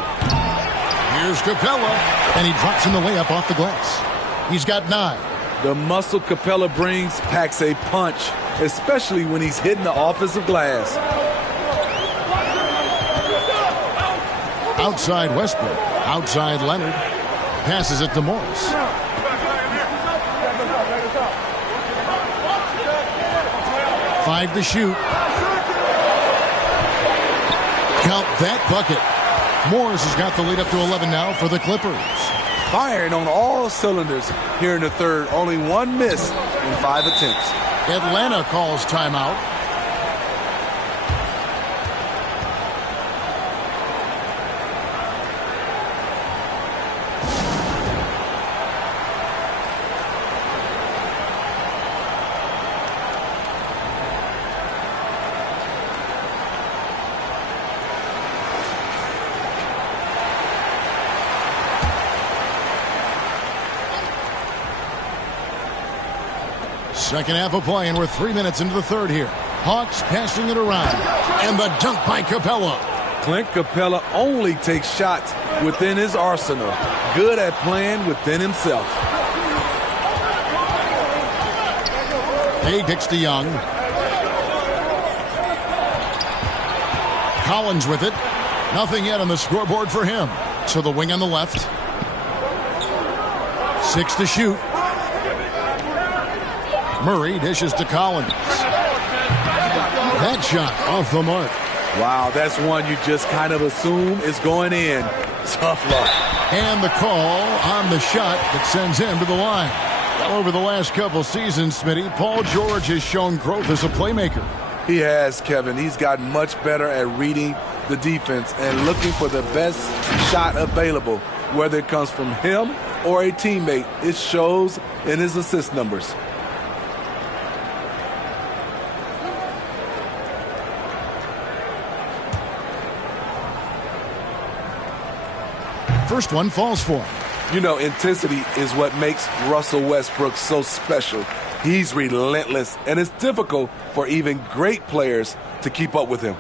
Here's Capella, and he drops in the layup off the glass. He's got 9. The muscle Capella brings packs a punch, especially when he's hitting the offensive glass. Outside Westbrook, outside Leonard. Passes it to Morris. Five to shoot. Count that bucket. Morris has got the lead up to 11 now for the Clippers. Firing on all cylinders here in the third. Only 1 miss in 5 attempts. Atlanta calls timeout. Second half of play, and we're 3 minutes into the third here. Hawks passing it around. And the dunk by Capella. Clint Capella only takes shots within his arsenal. Good at playing within himself. He kicks to Young. Collins with it. Nothing yet on the scoreboard for him. To the wing on the left. 6 to shoot. Murray dishes to Collins. That shot off the mark. Wow, that's one you just kind of assume is going in. Tough luck. And the call on the shot that sends him to the line. Well, over the last couple seasons, Smitty, Paul George has shown growth as a playmaker. He has, Kevin. He's gotten much better at reading the defense and looking for the best shot available, whether it comes from him or a teammate. It shows in his assist numbers. First one falls for him. You know, intensity is what makes Russell Westbrook so special. He's relentless, and it's difficult for even great players to keep up with him.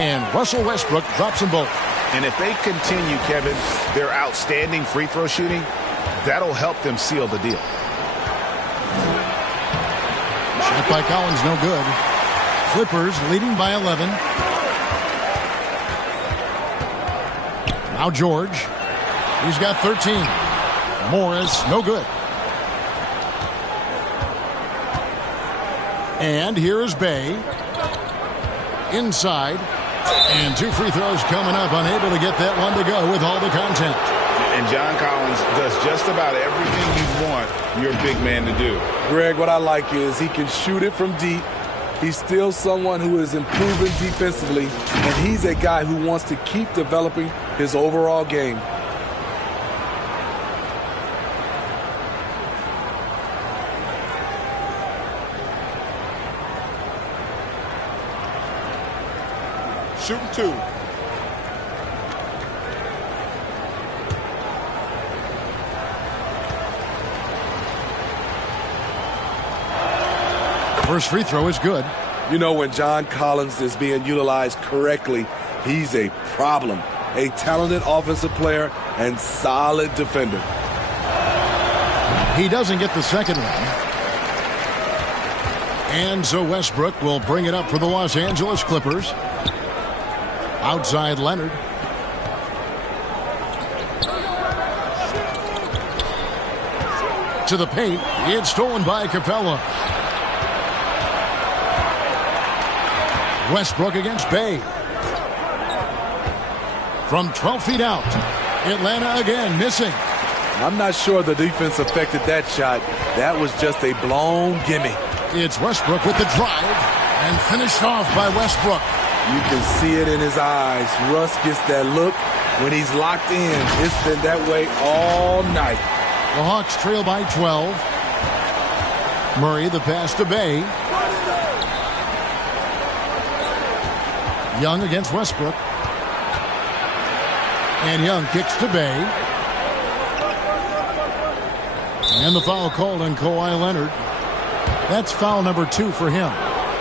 And Russell Westbrook drops them both. And if they continue, Kevin, their outstanding free throw shooting, that'll help them seal the deal. Shot by Collins, no good. Clippers leading by 11. Now George. He's got 13. Morris, no good. And here is Bay. Inside. And 2 free throws coming up. Unable to get that one to go with all the content. And John Collins does just about everything you want your big man to do. Greg, what I like is he can shoot it from deep. He's still someone who is improving defensively, and he's a guy who wants to keep developing his overall game. Shooting 2. First free throw is good. You know, when John Collins is being utilized correctly, he's a problem. A talented offensive player and solid defender. He doesn't get the second one. And so Westbrook will bring it up for the Los Angeles Clippers. Outside Leonard. To the paint. It's stolen by Capella. Westbrook against Bay. From 12 feet out. Atlanta again missing. I'm not sure the defense affected that shot. That was just a blown gimme. It's Westbrook with the drive. And finished off by Westbrook. You can see it in his eyes. Russ gets that look when he's locked in. It's been that way all night. The Hawks trail by 12. Murray the pass to Bay. Young against Westbrook. And Young kicks to Bay. And the foul called on Kawhi Leonard. That's foul number 2 for him.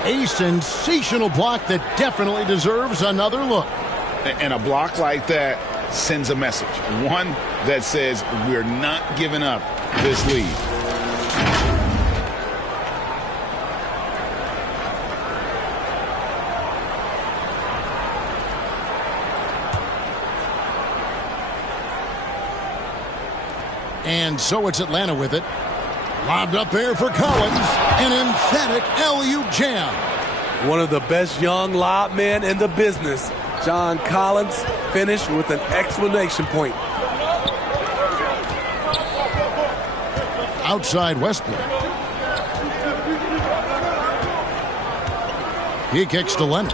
A sensational block that definitely deserves another look. And a block like that sends a message. One that says we're not giving up this lead. And so it's Atlanta with it. Lobbed up there for Collins. An emphatic alley-oop jam. One of the best young lob men in the business. John Collins finished with an exclamation point. Outside Westbrook. He kicks to Leonard.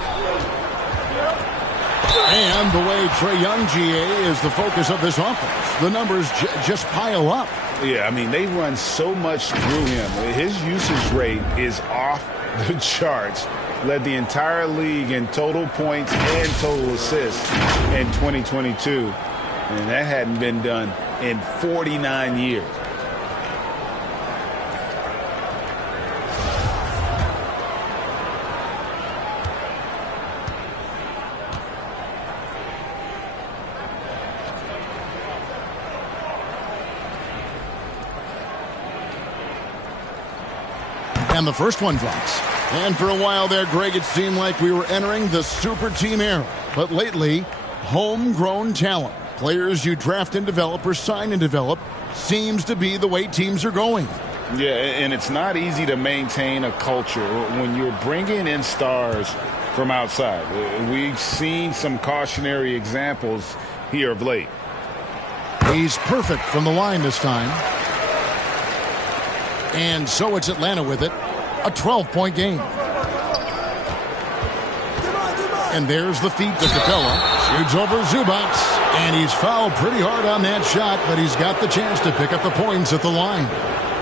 And the way Trae Young, GA, is the focus of this offense. The numbers just pile up. Yeah, I mean, they run so much through him. His usage rate is off the charts. Led the entire league in total points and total assists in 2022. And that hadn't been done in 49 years. And the first one drops. And for a while there, Greg, it seemed like we were entering the super team era. But lately, homegrown talent, players you draft and develop or sign and develop, seems to be the way teams are going. Yeah, and it's not easy to maintain a culture when you're bringing in stars from outside. We've seen some cautionary examples here of late. He's perfect from the line this time. And so it's Atlanta with it. A 12-point game. And there's the feed to Capella. Shoots over Zubac. And he's fouled pretty hard on that shot, but he's got the chance to pick up the points at the line.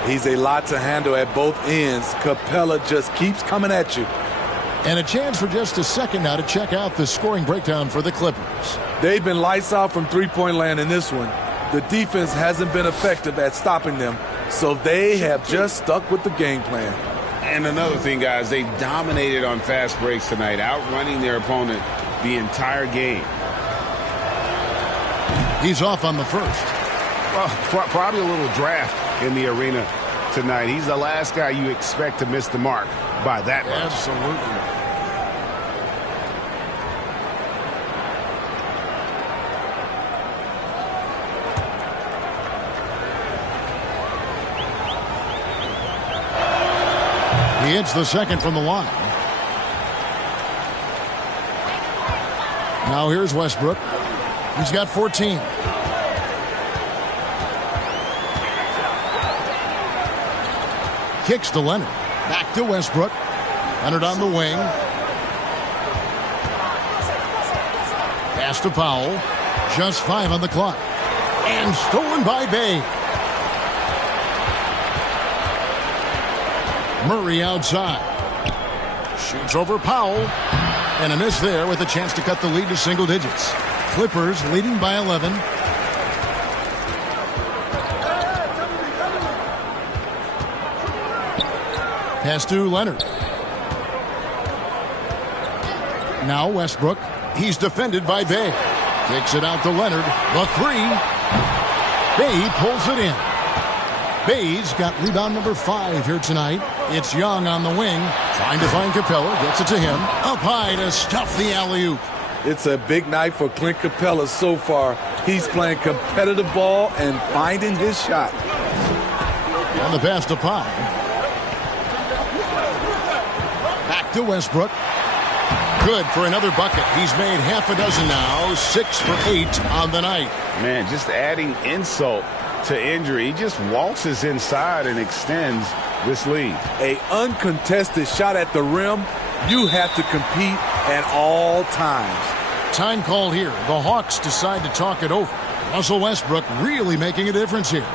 He's a lot to handle at both ends. Capella just keeps coming at you. And a chance for just a second now to check out the scoring breakdown for the Clippers. They've been lights out from three-point land in this one. The defense hasn't been effective at stopping them, so they have just stuck with the game plan. And another thing, guys, they dominated on fast breaks tonight, outrunning their opponent the entire game. He's off on the first. Well, probably a little draft in the arena tonight. He's the last guy you expect to miss the mark by that much. Absolutely. He hits the second from the line. Now here's Westbrook. He's got 14. Kicks to Leonard. Back to Westbrook. Leonard on the wing. Pass to Powell. Just 5 on the clock. And stolen by Bay. Murray outside. Shoots over Powell. And a miss there with a chance to cut the lead to single digits. Clippers leading by 11. Pass to Leonard. Now Westbrook. He's defended by Bay. Kicks it out to Leonard. The three. Bay pulls it in. Bay's got rebound number 5 here tonight. It's Young on the wing. Trying to find Capella. Gets it to him. Up high to stuff the alley-oop. It's a big night for Clint Capella so far. He's playing competitive ball and finding his shot. On the pass to Powell. Back to Westbrook. Good for another bucket. He's made half a dozen now. 6 for 8 on the night. Man, just adding insult to injury. He just waltzes inside and extends this lead. A uncontested shot at the rim. You have to compete at all times. Time call here. The Hawks decide to talk it over. Russell Westbrook really making a difference here.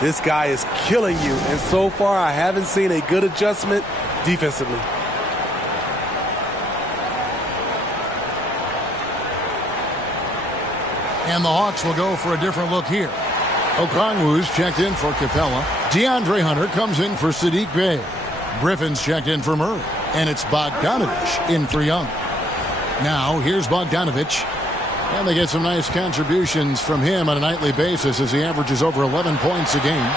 This guy is killing you, and so far I haven't seen a good adjustment defensively. And the Hawks will go for a different look here. Okongwu's checked in for Capella. DeAndre Hunter comes in for Sadiq Bey. Griffin's checked in for Murray. And it's Bogdanovich in for Young. Now, here's Bogdanovich. And they get some nice contributions from him on a nightly basis as he averages over 11 points a game.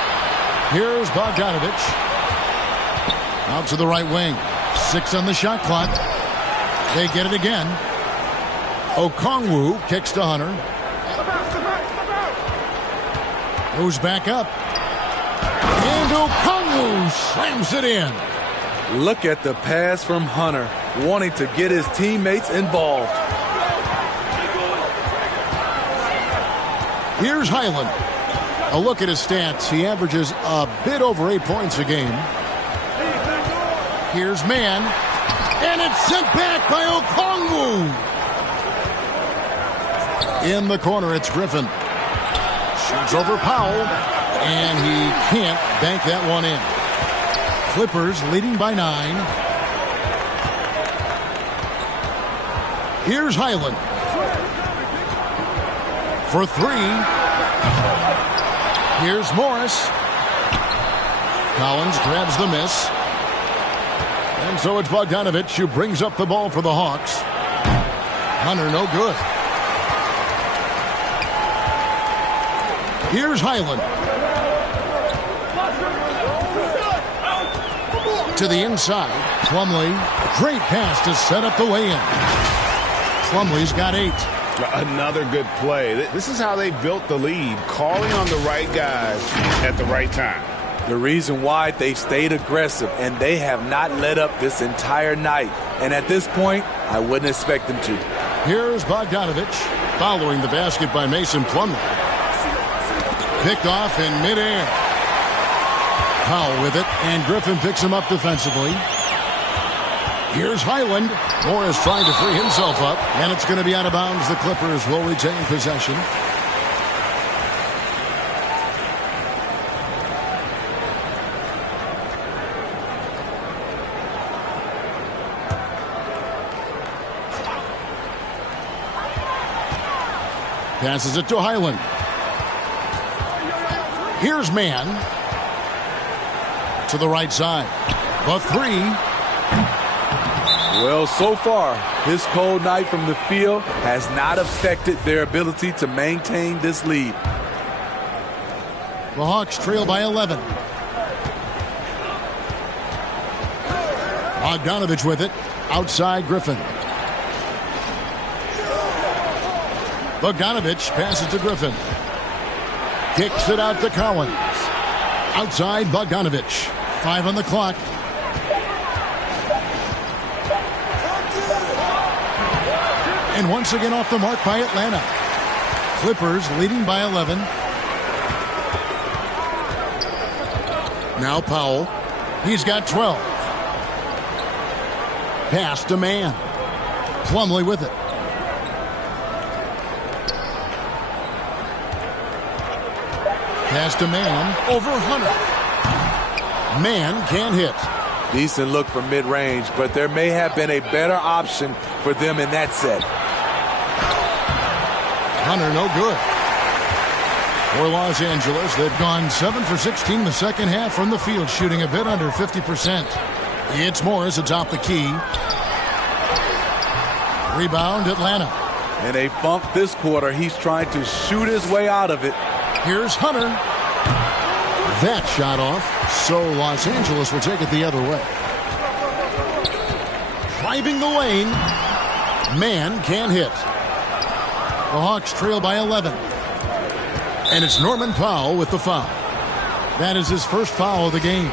Here's Bogdanovich. Out to the right wing. 6 on the shot clock. They get it again. Okongwu kicks to Hunter. Goes back up. And Okongwu slams it in. Look at the pass from Hunter, wanting to get his teammates involved. Here's Highland. A look at his stats. He averages a bit over 8 points a game. Here's Mann. And it's sent back by Okongwu. In the corner, it's Griffin. Shoots over Powell. And he can't bank that one in. Clippers leading by 9. Here's Highland. For 3. Here's Morris. Collins grabs the miss. And so it's Bogdanovich who brings up the ball for the Hawks. Hunter no good. Here's Highland. To the inside. Plumlee. Great pass to set up the way-in. Plumlee's got 8. Another good play. This is how they built the lead, calling on the right guys at the right time. The reason why they stayed aggressive, and they have not let up this entire night. And at this point, I wouldn't expect them to. Here's Bogdanovich following the basket by Mason Plumlee. Picked off in midair. Powell with it, and Griffin picks him up defensively. Here's Highland. Morris trying to free himself up, and it's going to be out of bounds. The Clippers will retain possession. Passes it to Highland. Here's Mann. To the right side. The 3. Well, so far, this cold night from the field has not affected their ability to maintain this lead. The Hawks trail by 11. Bogdanovich with it. Outside Griffin. Bogdanovich passes to Griffin. Kicks it out to Collins. Outside Bogdanovich. 5 on the clock. And once again off the mark by Atlanta. Clippers leading by 11. Now Powell. He's got 12. Pass to Mann. Plumlee with it. Pass to Mann. Over Hunter. Mann can't hit. Decent look from mid-range, but there may have been a better option for them in that set. Hunter no good. For Los Angeles, they've gone 7 for 16 in the second half from the field, shooting a bit under 50%. It's Morris atop the key. Rebound Atlanta. In a funk this quarter, he's trying to shoot his way out of it. Here's Hunter. That shot off, so Los Angeles will take it the other way. Driving the lane. Mann can't hit. The Hawks trail by 11. And it's Norman Powell with the foul. That is his first foul of the game.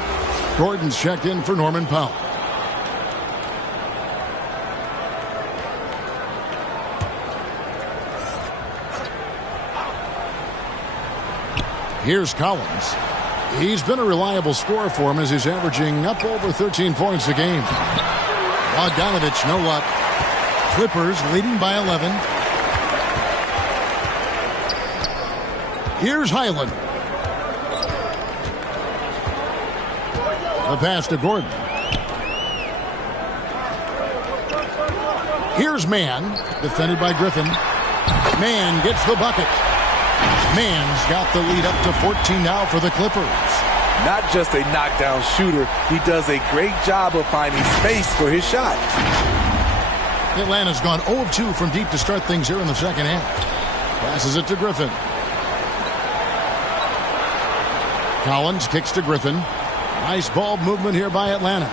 Gordon's checked in for Norman Powell. Here's Collins. He's been a reliable scorer for him as he's averaging up over 13 points a game. Bogdanovich, no luck. Clippers leading by 11. Here's Highland. The pass to Gordon. Here's Mann, defended by Griffin. Mann gets the bucket. Mann's got the lead up to 14 now for the Clippers. Not just a knockdown shooter, he does a great job of finding space for his shot. Atlanta's gone 0 of 2 from deep to start things here in the second half. Passes it to Griffin. Collins kicks to Griffin. Nice ball movement here by Atlanta.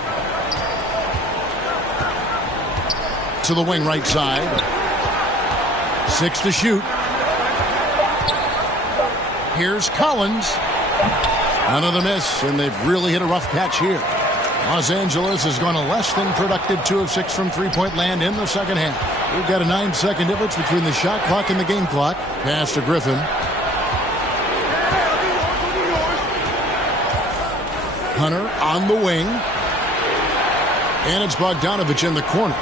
To the wing right side. 6 to shoot. Here's Collins. Another miss, and they've really hit a rough patch here. Los Angeles has gone a less than productive 2 of 6 from three-point land in the second half. We've got a 9-second difference between the shot clock and the game clock. Pass to Griffin. Hunter on the wing. And it's Bogdanovich in the corner.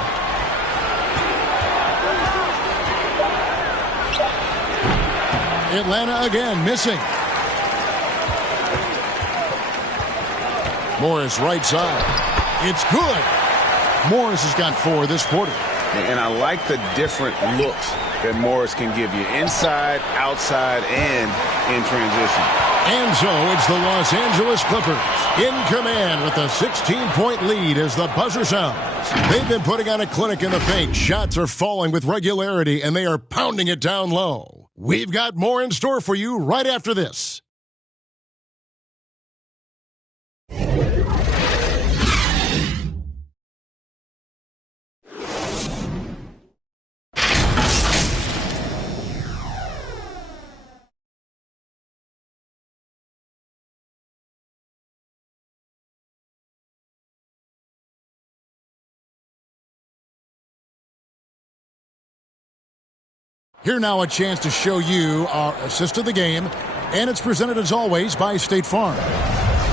Atlanta again missing. Morris right side. It's good. Morris has got 4 this quarter. And I like the different looks that Morris can give you. Inside, outside, and in transition. And so it's the Los Angeles Clippers in command with a 16-point lead as the buzzer sounds. They've been putting on a clinic in the paint. Shots are falling with regularity, and they are pounding it down low. We've got more in store for you right after this. Here now a chance to show you our assist of the game, and it's presented as always by State Farm.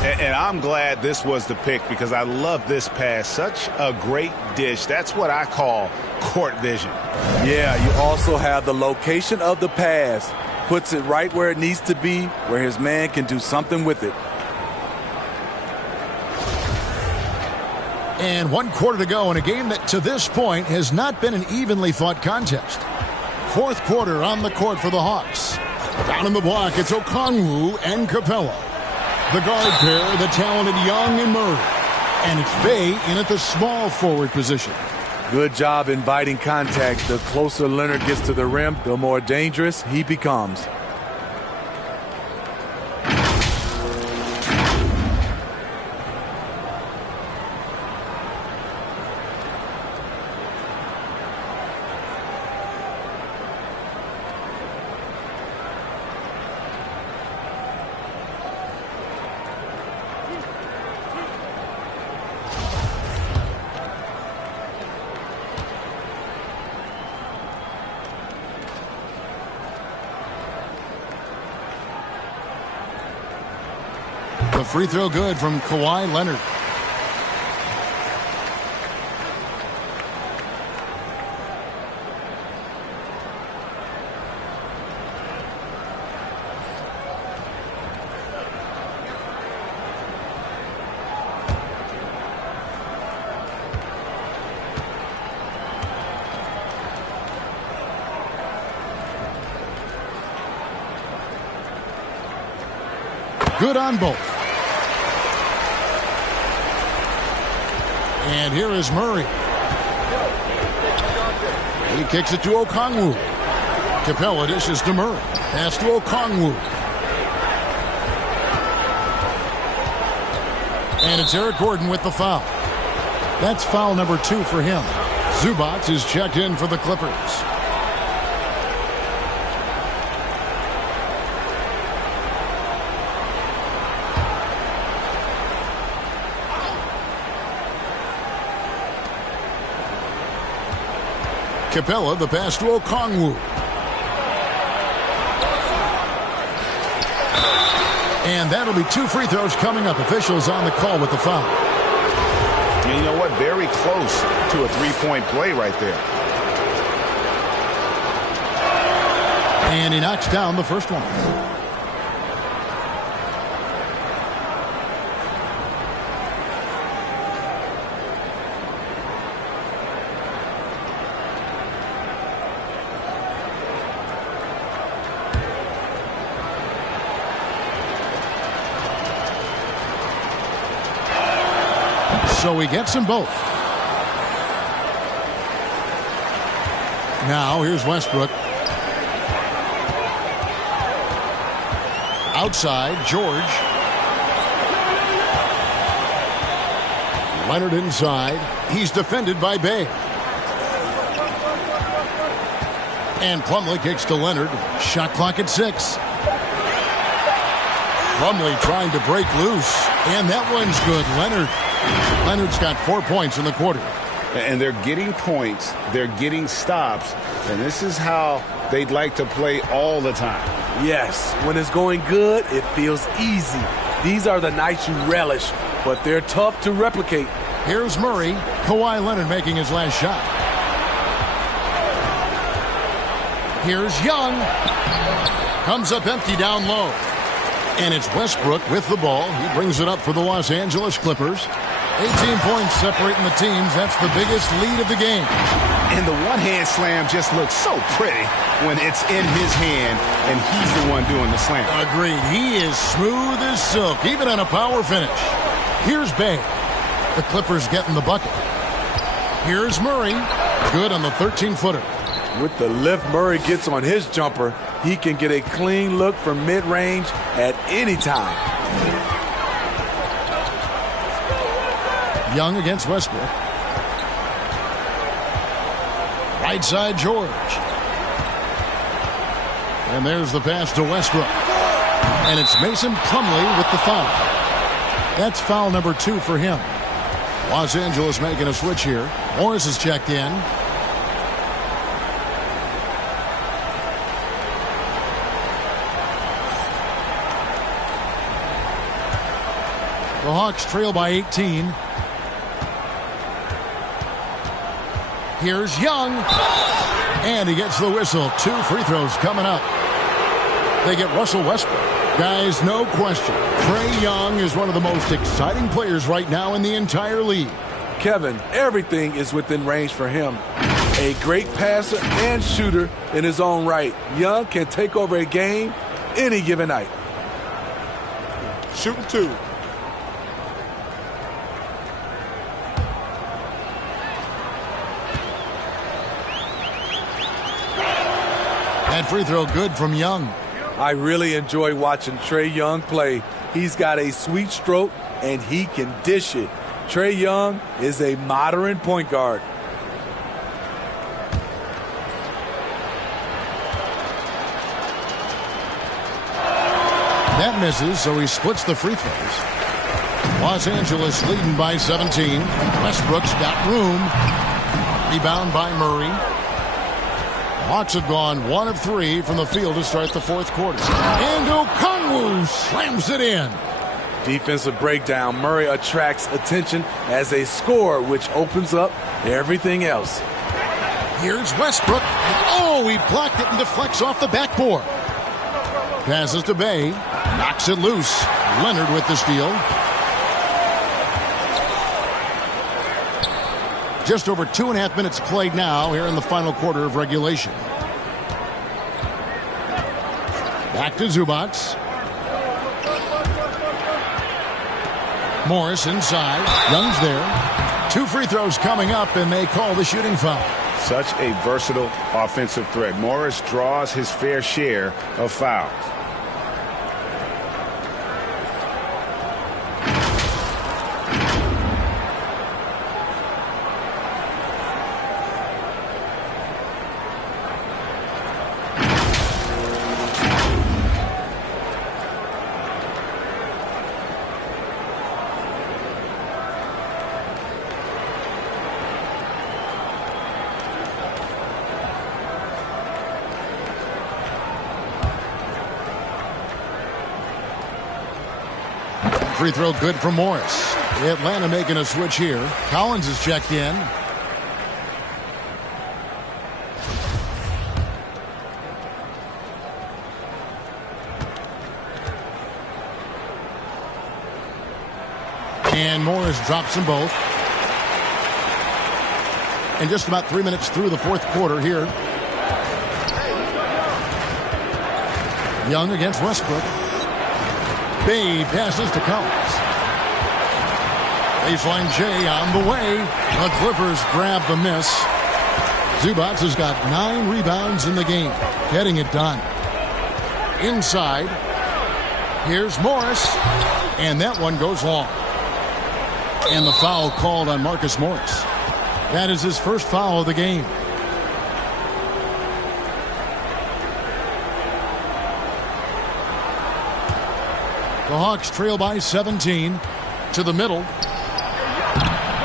And I'm glad this was the pick because I love this pass. Such a great dish. That's what I call court vision. Yeah, you also have the location of the pass. Puts it right where it needs to be, where his man can do something with it. And 1 quarter to go in a game that to this point has not been an evenly fought contest. 4th quarter on the court for the Hawks. Down in the block, it's Okongwu and Capella. The guard pair, the talented Young and Murray. And it's Bay in at the small forward position. Good job inviting contact. The closer Leonard gets to the rim, the more dangerous he becomes. The free throw good from Kawhi Leonard. Good on both. And here is Murray. He kicks it to Okongwu. Capella dishes to Murray. Pass to Okongwu. And it's Eric Gordon with the foul. That's foul number 2 for him. Zubac is checked in for the Clippers. Capella, the pass to Okongwu. And that'll be 2 free throws coming up. Officials on the call with the foul. And you know what? Very close to a three-point play right there. And he knocks down the first one. So he gets them both. Now here's Westbrook. Outside, George. Leonard inside. He's defended by Bay. And Plumlee kicks to Leonard. Shot clock at 6. Plumlee trying to break loose. And that one's good. Leonard's got 4 points in the quarter. And they're getting points. They're getting stops. And this is how they'd like to play all the time. Yes, when it's going good, it feels easy. These are the nights you relish, but they're tough to replicate. Here's Murray. Kawhi Leonard making his last shot. Here's Young. Comes up empty down low. And it's Westbrook with the ball. He brings it up for the Los Angeles Clippers. 18 points separating the teams. That's the biggest lead of the game. And the one-hand slam just looks so pretty when it's in his hand and he's the one doing the slam. Agreed. He is smooth as silk, even on a power finish. Here's Bay. The Clippers getting the bucket. Here's Murray. Good on the 13-footer. With the lift Murray gets on his jumper, he can get a clean look from mid-range at any time. Young against Westbrook. Right side, George. And there's the pass to Westbrook. And it's Mason Plumlee with the foul. That's foul number 2 for him. Los Angeles making a switch here. Morris is checked in. The Hawks trail by 18. Here's Young. And he gets the whistle. 2 free throws coming up. They get Russell Westbrook. Guys, no question. Trae Young is one of the most exciting players right now in the entire league. Kevin, everything is within range for him. A great passer and shooter in his own right. Young can take over a game any given night. Shooting 2. That free throw good from Young. I really enjoy watching Trae Young play. He's got a sweet stroke, and he can dish it. Trae Young is a modern point guard. That misses, so he splits the free throws. Los Angeles leading by 17. Westbrook's got room. Rebound by Murray. Hawks have gone 1 of 3 from the field to start the 4th quarter. And Okongwu slams it in. Defensive breakdown. Murray attracts attention as a scorer, which opens up everything else. Here's Westbrook. Oh, he blocked it and deflects off the backboard. Passes to Bay. Knocks it loose. Leonard with the steal. Just over 2.5 minutes played now here in the final quarter of regulation. Back to Zubac. Morris inside. Young's there. 2 free throws coming up, and they call the shooting foul. Such a versatile offensive threat. Morris draws his fair share of fouls. Free throw good for Morris. Atlanta making a switch here. Collins is checked in. And Morris drops them both. And just about 3 minutes through the fourth quarter here. Young against Westbrook. Bay passes to Collins. Baseline J on the way. The Clippers grab the miss. Zubac has got 9 rebounds in the game. Getting it done. Inside. Here's Morris. And that one goes long. And the foul called on Marcus Morris. That is his first foul of the game. The Hawks trail by 17 to the middle.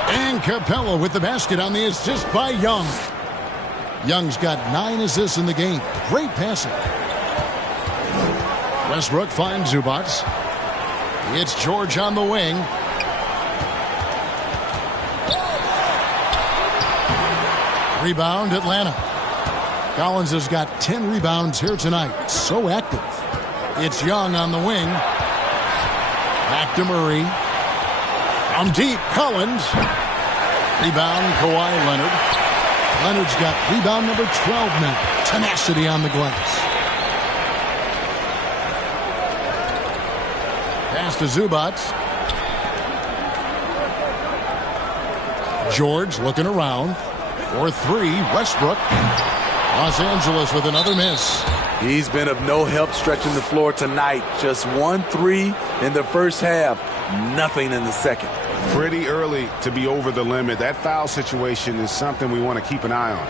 And Capella with the basket on the assist by Young. Young's got 9 assists in the game. Great passing. Westbrook finds Zubac. It's George on the wing. Rebound Atlanta. Collins has got 10 rebounds here tonight. So active. It's Young on the wing. Back to Murray. From deep, Collins. Rebound, Kawhi Leonard. Leonard's got rebound number 12 now. Tenacity on the glass. Pass to Zubac. George looking around. For 3, Westbrook. Los Angeles with another miss. He's been of no help stretching the floor tonight. Just 1 3 in the first half. Nothing in the second. Pretty early to be over the limit. That foul situation is something we want to keep an eye on.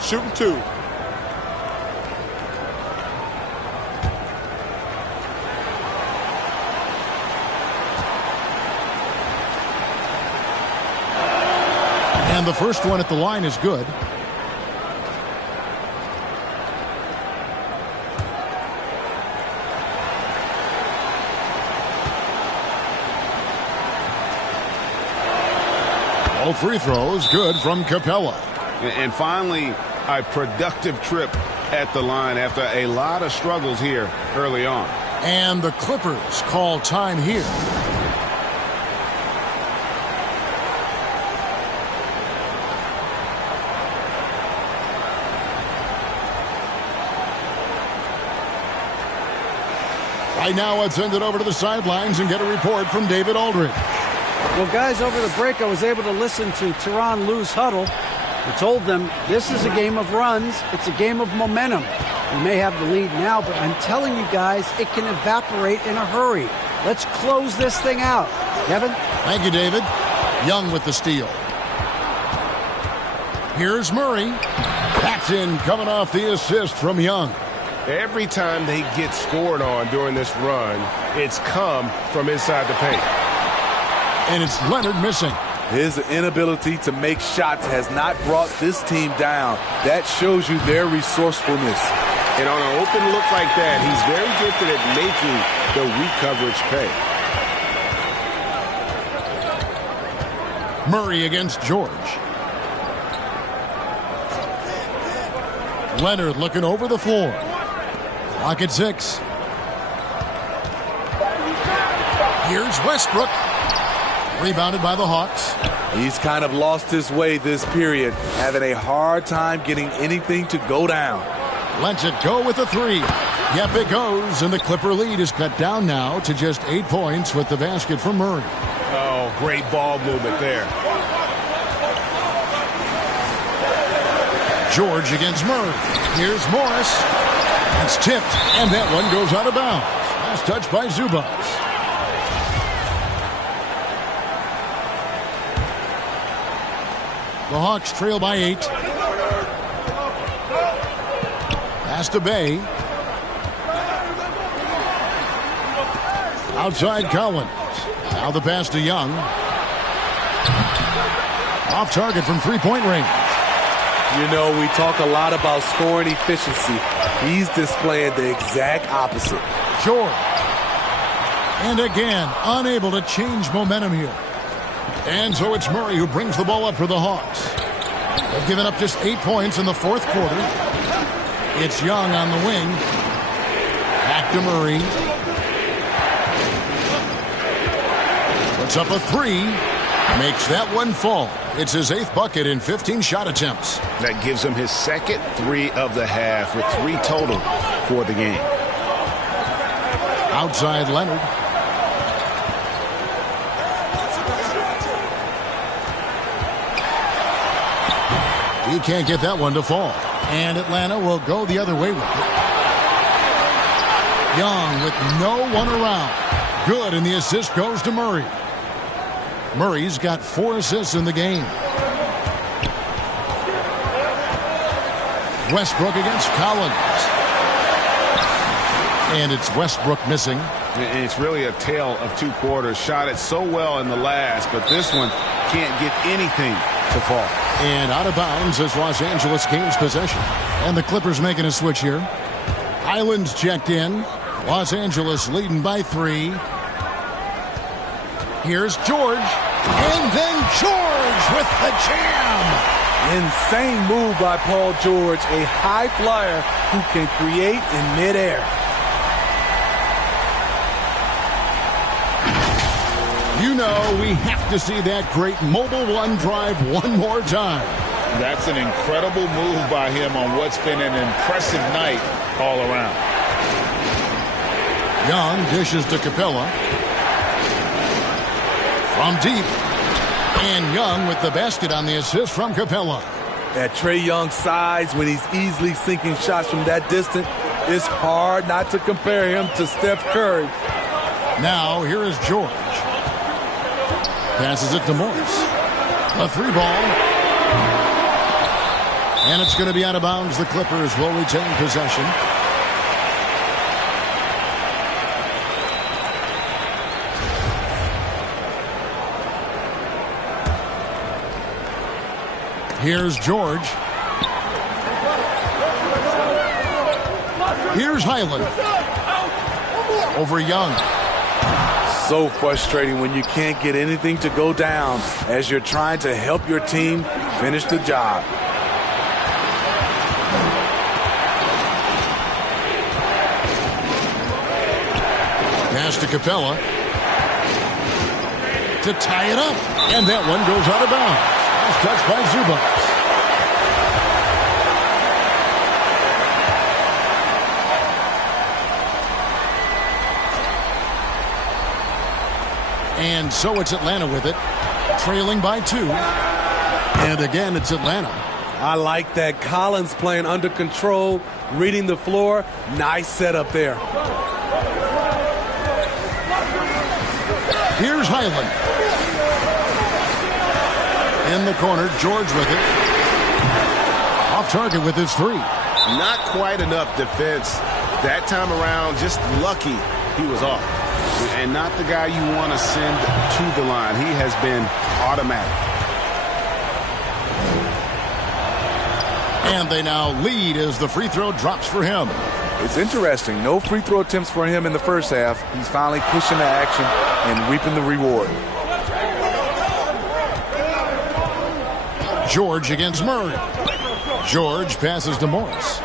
Shooting 2. And the first one at the line is good. All free throws good from Capella. And finally, a productive trip at the line after a lot of struggles here early on. And the Clippers call time here. Right now, let's send it over to the sidelines and get a report from David Aldridge. Well, guys, over the break, I was able to listen to Tyronn Lue's huddle. He told them this is a game of runs. It's a game of momentum. We may have the lead now, but I'm telling you guys, it can evaporate in a hurry. Let's close this thing out. Kevin? Thank you, David. Young with the steal. Here's Murray. Paxton coming off the assist from Young. Every time they get scored on during this run, it's come from inside the paint. And it's Leonard missing. His inability to make shots has not brought this team down. That shows you their resourcefulness. And on an open look like that, he's very gifted at making the weak coverage pay. Murray against George. Leonard looking over the floor. Clock at 6. Here's Westbrook. Rebounded by the Hawks. He's kind of lost his way this period, having a hard time getting anything to go down. Lets it go with a 3. Yep, it goes, and the Clipper lead is cut down now to just 8 points with the basket from Murray. Oh, great ball movement there. George against Murray. Here's Morris. It's tipped, and that one goes out of bounds. Last touch by Zubats. The Hawks trail by 8. Pass to Bay. Outside Collins. Now the pass to Young. Off target from three-point range. You know, we talk a lot about scoring efficiency. He's displaying the exact opposite. George. And again, unable to change momentum here. And so it's Murray who brings the ball up for the Hawks. They've given up just 8 points in the fourth quarter. It's Young on the wing. Back to Murray. Puts up a 3. Makes that one fall. It's his 8th bucket in 15 shot attempts. That gives him his second 3 of the half with 3 total for the game. Outside Leonard. He can't get that one to fall. And Atlanta will go the other way with it. Young with no one around. Good, and the assist goes to Murray. Murray's got 4 assists in the game. Westbrook against Collins. And it's Westbrook missing. And it's really a tale of 2 quarters. Shot it so well in the last, but this one can't get anything to fall. And out of bounds as Los Angeles gains possession. And the Clippers making a switch here. Island's checked in. Los Angeles leading by 3. Here's George. And then George with the jam. Insane move by Paul George. A high flyer who can create in midair. You know, we have to see that great mobile one drive one more time. That's an incredible move by him on what's been an impressive night all around. Young dishes to Capella. From deep. And Young with the basket on the assist from Capella. At Trae Young's size, when he's easily sinking shots from that distance, it's hard not to compare him to Steph Curry. Now, here is George. Passes it to Morris. A 3 ball. And it's going to be out of bounds. The Clippers will retain possession. Here's George. Here's Highland. Over Young. So frustrating when you can't get anything to go down as you're trying to help your team finish the job. Pass to Capella. To tie it up. And that one goes out of bounds. Last touch by Zubats. And so it's Atlanta with it, trailing by 2. And again, it's Atlanta. I like that. Collins playing under control, reading the floor. Nice setup there. Here's Highland. In the corner, George with it. Off target with his 3. Not quite enough defense that time around. Just lucky he was off. And not the guy you want to send to the line. He has been automatic. And they now lead as the free throw drops for him. It's interesting. No free throw attempts for him in the first half. He's finally pushing the action and reaping the reward. George against Murray. George passes to Morris.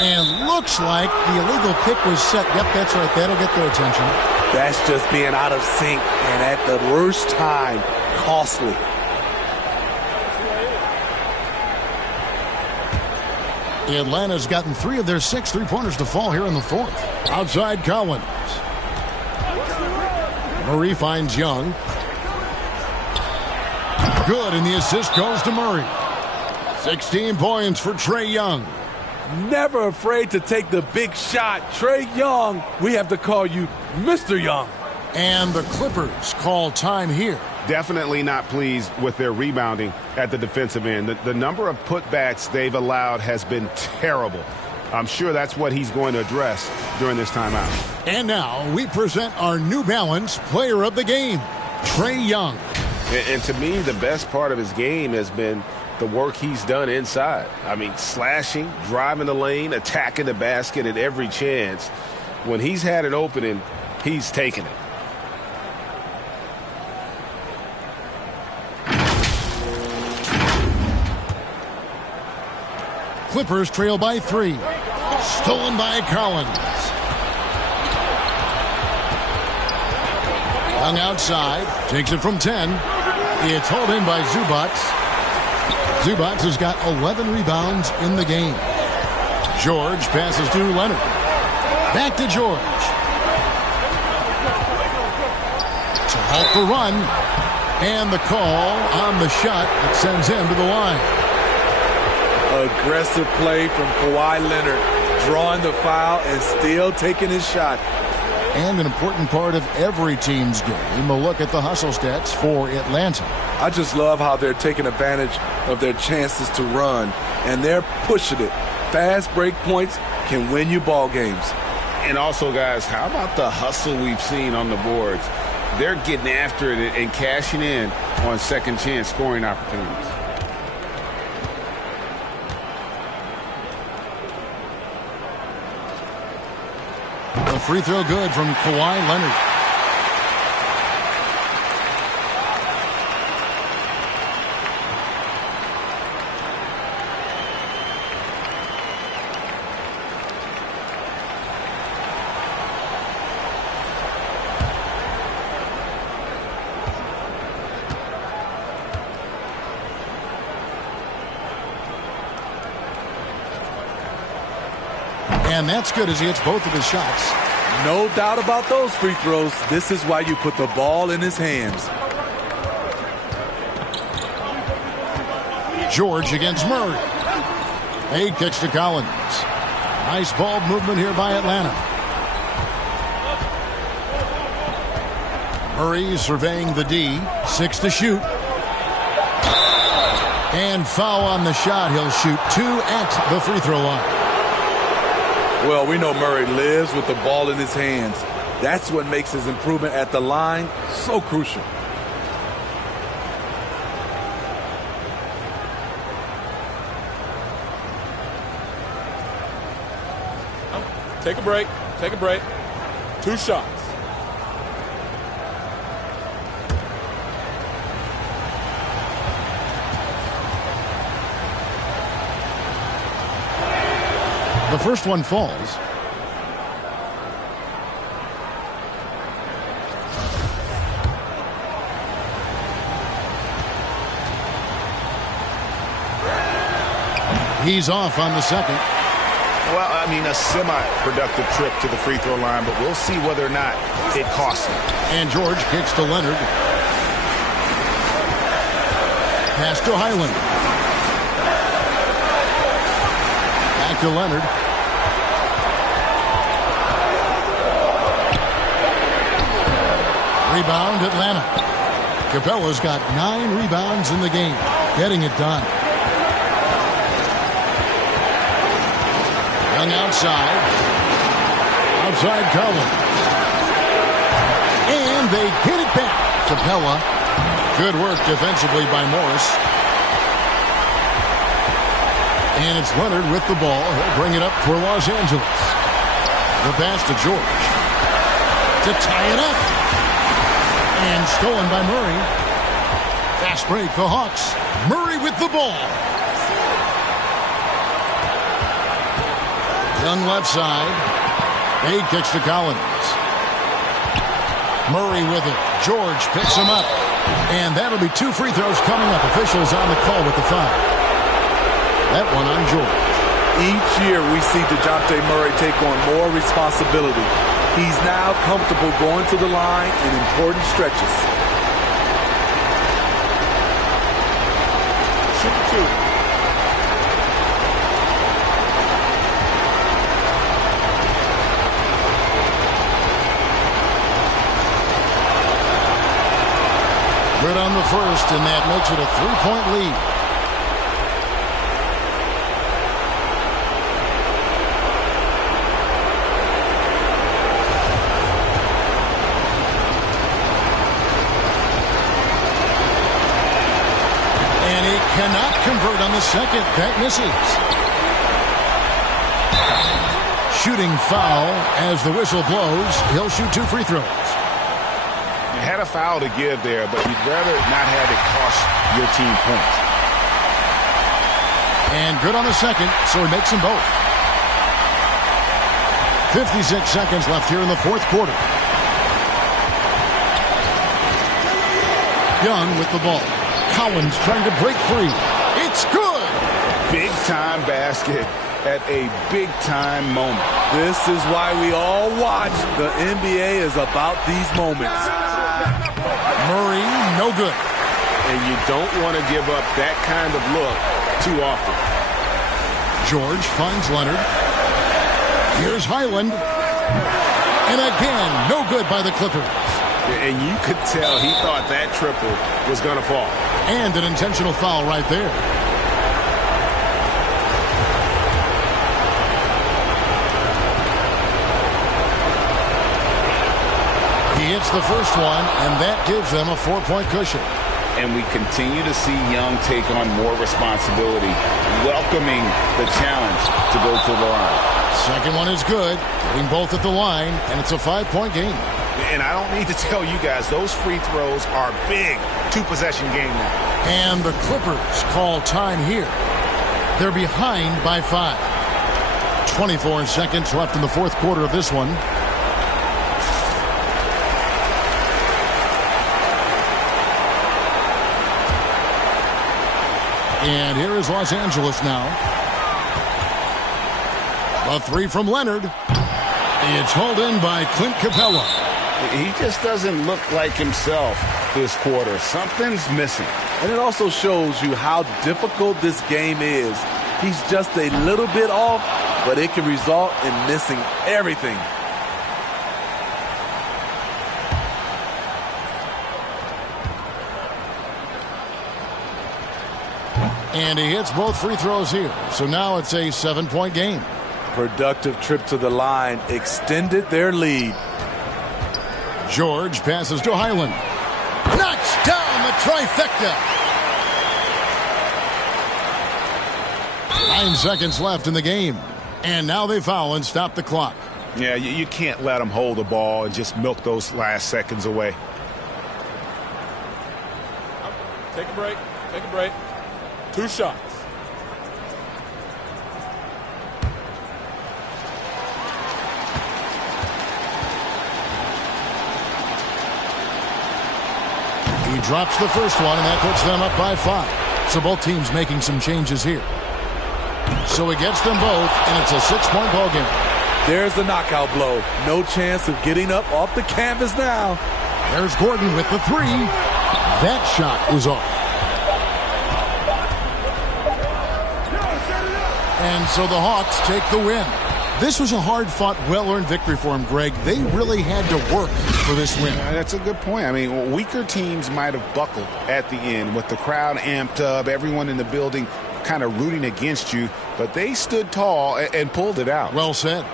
And looks like the illegal pick was set. Yep, that's right. That'll get their attention. That's just being out of sync and at the worst time, costly. Atlanta's gotten 3 of their 6 3-pointers to fall here in the fourth. Outside Collins. Murray finds Young. Good, and the assist goes to Murray. 16 points for Trae Young. Never afraid to take the big shot. Trae Young, we have to call you Mr. Young. And the Clippers call time here. Definitely not pleased with their rebounding at the defensive end. The number of putbacks they've allowed has been terrible. I'm sure that's what he's going to address during this timeout. And now we present our New Balance Player of the Game, Trae Young. And to me, the best part of his game has been the work he's done inside. I mean, slashing, driving the lane, attacking the basket at every chance. When he's had an opening, he's taken it. Clippers trail by 3. Stolen by Collins. Young outside. Takes it from 10. It's hauled in by Zubac. Zubac has got 11 rebounds in the game. George passes to Leonard. Back to George. To halt the run. And the call on the shot that sends him to the line. Aggressive play from Kawhi Leonard, drawing the foul and still taking his shot. And an important part of every team's game, a look at the hustle stats for Atlanta. I just love how they're taking advantage of their chances to run, and they're pushing it. Fast break points can win you ball games. And also, guys, how about the hustle we've seen on the boards? They're getting after it and cashing in on second chance scoring opportunities. A free throw good from Kawhi Leonard. And that's good as he hits both of his shots. No doubt about those free throws. This is why you put the ball in his hands. George against Murray. A kicks to Collins. Nice ball movement here by Atlanta. Murray surveying the D. 6 to shoot. And foul on the shot. He'll shoot 2 at the free throw line. Well, we know Murray lives with the ball in his hands. That's what makes his improvement at the line so crucial. Take a break. Take a break. 2 shots. The first one falls. He's off on the second. Well, I mean, a semi-productive trip to the free throw line, but we'll see whether or not it costs him. And George kicks to Leonard. Pass to Highland. Back to Leonard. Rebound, Atlanta. Capella's got 9 rebounds in the game. Getting it done. Young outside. inside Collins. And they get it back. Capella. Good work defensively by Morris. And it's Leonard with the ball. He'll bring it up for Los Angeles. The pass to George. To tie it up. And stolen by Murray. Fast break, the Hawks. Murray with the ball. Young left side. He kicks to Collins. Murray with it. George picks him up. And that'll be 2 free throws coming up. Officials on the call with the foul. That one on George. Each year we see DeJounte Murray take on more responsibility. He's now comfortable going to the line in important stretches. Shoot 2. Good on the first, and that makes it a 3-point lead. And he cannot convert on the second. That misses. Shooting foul as the whistle blows. He'll shoot 2 free throws. Had a foul to give there, but you'd rather not have it cost your team points. And good on the second, so he makes them both. 56 seconds left here in the fourth quarter. Young with the ball. Collins trying to break free. It's good! Big-time basket at a big-time moment. This is why we all watch. The NBA is about these moments. Murray, no good. And you don't want to give up that kind of look too often. George finds Leonard. Here's Highland. And again, no good by the Clippers. And you could tell he thought that triple was going to fall. And an intentional foul right there. He hits the first one, and that gives them a 4-point cushion. And we continue to see Young take on more responsibility, welcoming the challenge to go to the line. Second one is good, getting both at the line, and it's a 5-point game. And I don't need to tell you guys, those free throws are big. 2-possession game now. And the Clippers call time here. They're behind by 5. 24 seconds left in the fourth quarter of this one. And here is Los Angeles now. A 3 from Leonard. It's hauled in by Clint Capella. He just doesn't look like himself this quarter. Something's missing. And it also shows you how difficult this game is. He's just a little bit off, but it can result in missing everything. And he hits both free throws here. So now it's a 7-point game. Productive trip to the line extended their lead. George passes to Highland. Knocks down the trifecta. 9 seconds left in the game. And now they foul and stop the clock. Yeah, you can't let them hold the ball and just milk those last seconds away. Take a break. Take a break. 2 shots. He drops the first one, and that puts them up by 5. So both teams making some changes here. So he gets them both, and it's a 6-point ball game. There's the knockout blow. No chance of getting up off the canvas now. There's Gordon with the 3. That shot is off. And so the Hawks take the win. This was a hard-fought, well-earned victory for him, Greg. They really had to work for this win. That's a good point. I mean, weaker teams might have buckled at the end with the crowd amped up, everyone in the building kind of rooting against you, but they stood tall and pulled it out. Well said.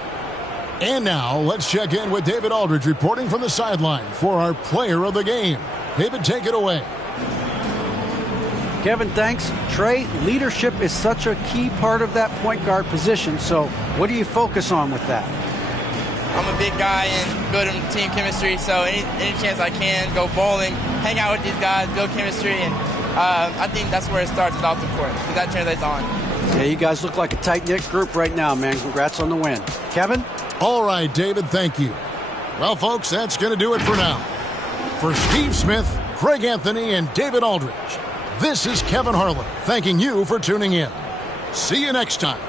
And now, let's check in with David Aldridge reporting from the sideline for our player of the game. David, take it away. Kevin, thanks. Trey, leadership is such a key part of that point guard position, so what do you focus on with that? I'm a big guy and good in team chemistry, so any chance I can, go bowling, hang out with these guys, build chemistry, and I think that's where it starts off the court, because that translates on. Yeah, you guys look like a tight-knit group right now, man. Congrats on the win. Kevin? All right, David, thank you. Well, folks, that's going to do it for now. For Steve Smith, Craig Anthony, and David Aldridge, this is Kevin Harlan thanking you for tuning in. See you next time.